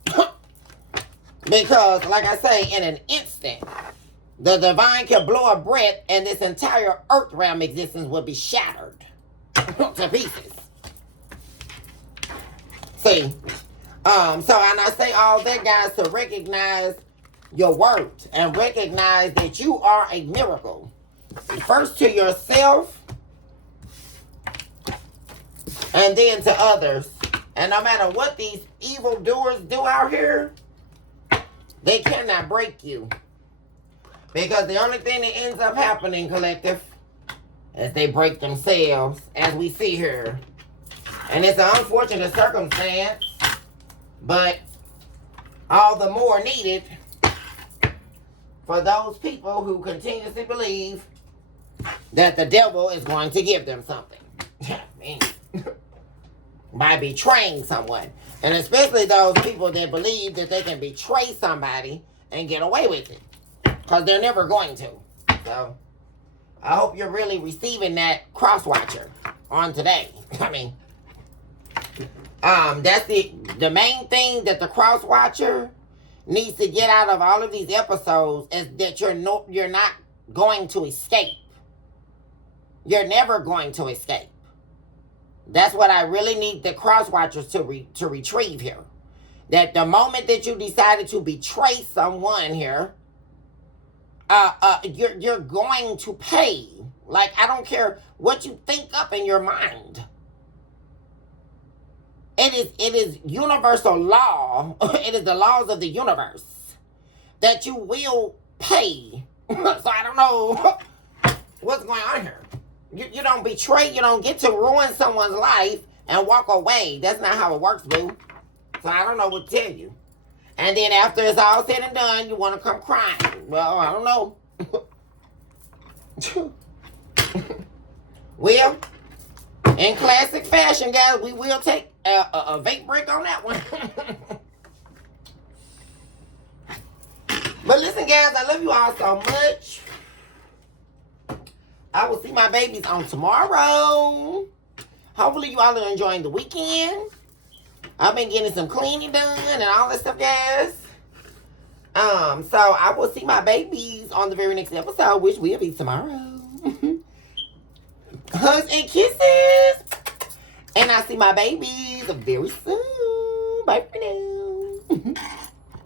Because, like I say, in an instant, the divine can blow a breath and this entire earth realm existence will be shattered to pieces. See? So, and I say all that, guys, to recognize your worth and recognize that you are a miracle. First to yourself and then to others. And no matter what these evil doers do out here, they cannot break you. Because the only thing that ends up happening, collective, is they break themselves, as we see here. And it's an unfortunate circumstance, but all the more needed for those people who continuously believe that the devil is going to give them something. By betraying someone. And especially those people that believe that they can betray somebody and get away with it. Because they're never going to. So, I hope you're really receiving that cross-watcher on today. I mean, that's the main thing that the cross-watcher needs to get out of all of these episodes is that you're not going to escape. You're never going to escape. That's what I really need the cross-watchers to retrieve here. That the moment that you decided to betray someone here, you're going to pay. Like, I don't care what you think up in your mind. It is universal law. It is the laws of the universe that you will pay. So I don't know what's going on here. You don't betray, you don't get to ruin someone's life and walk away. That's not how it works, boo. So I don't know what to tell you. And then after it's all said and done, you want to come crying. Well, I don't know. Well, in classic fashion, guys, we will take a vape break on that one. But listen, guys, I love you all so much. I will see my babies on tomorrow. Hopefully you all are enjoying the weekend. I've been getting some cleaning done and all that stuff, guys. So I will see my babies on the very next episode, which will be tomorrow. Hugs and kisses. And I see my babies very soon. Bye for now.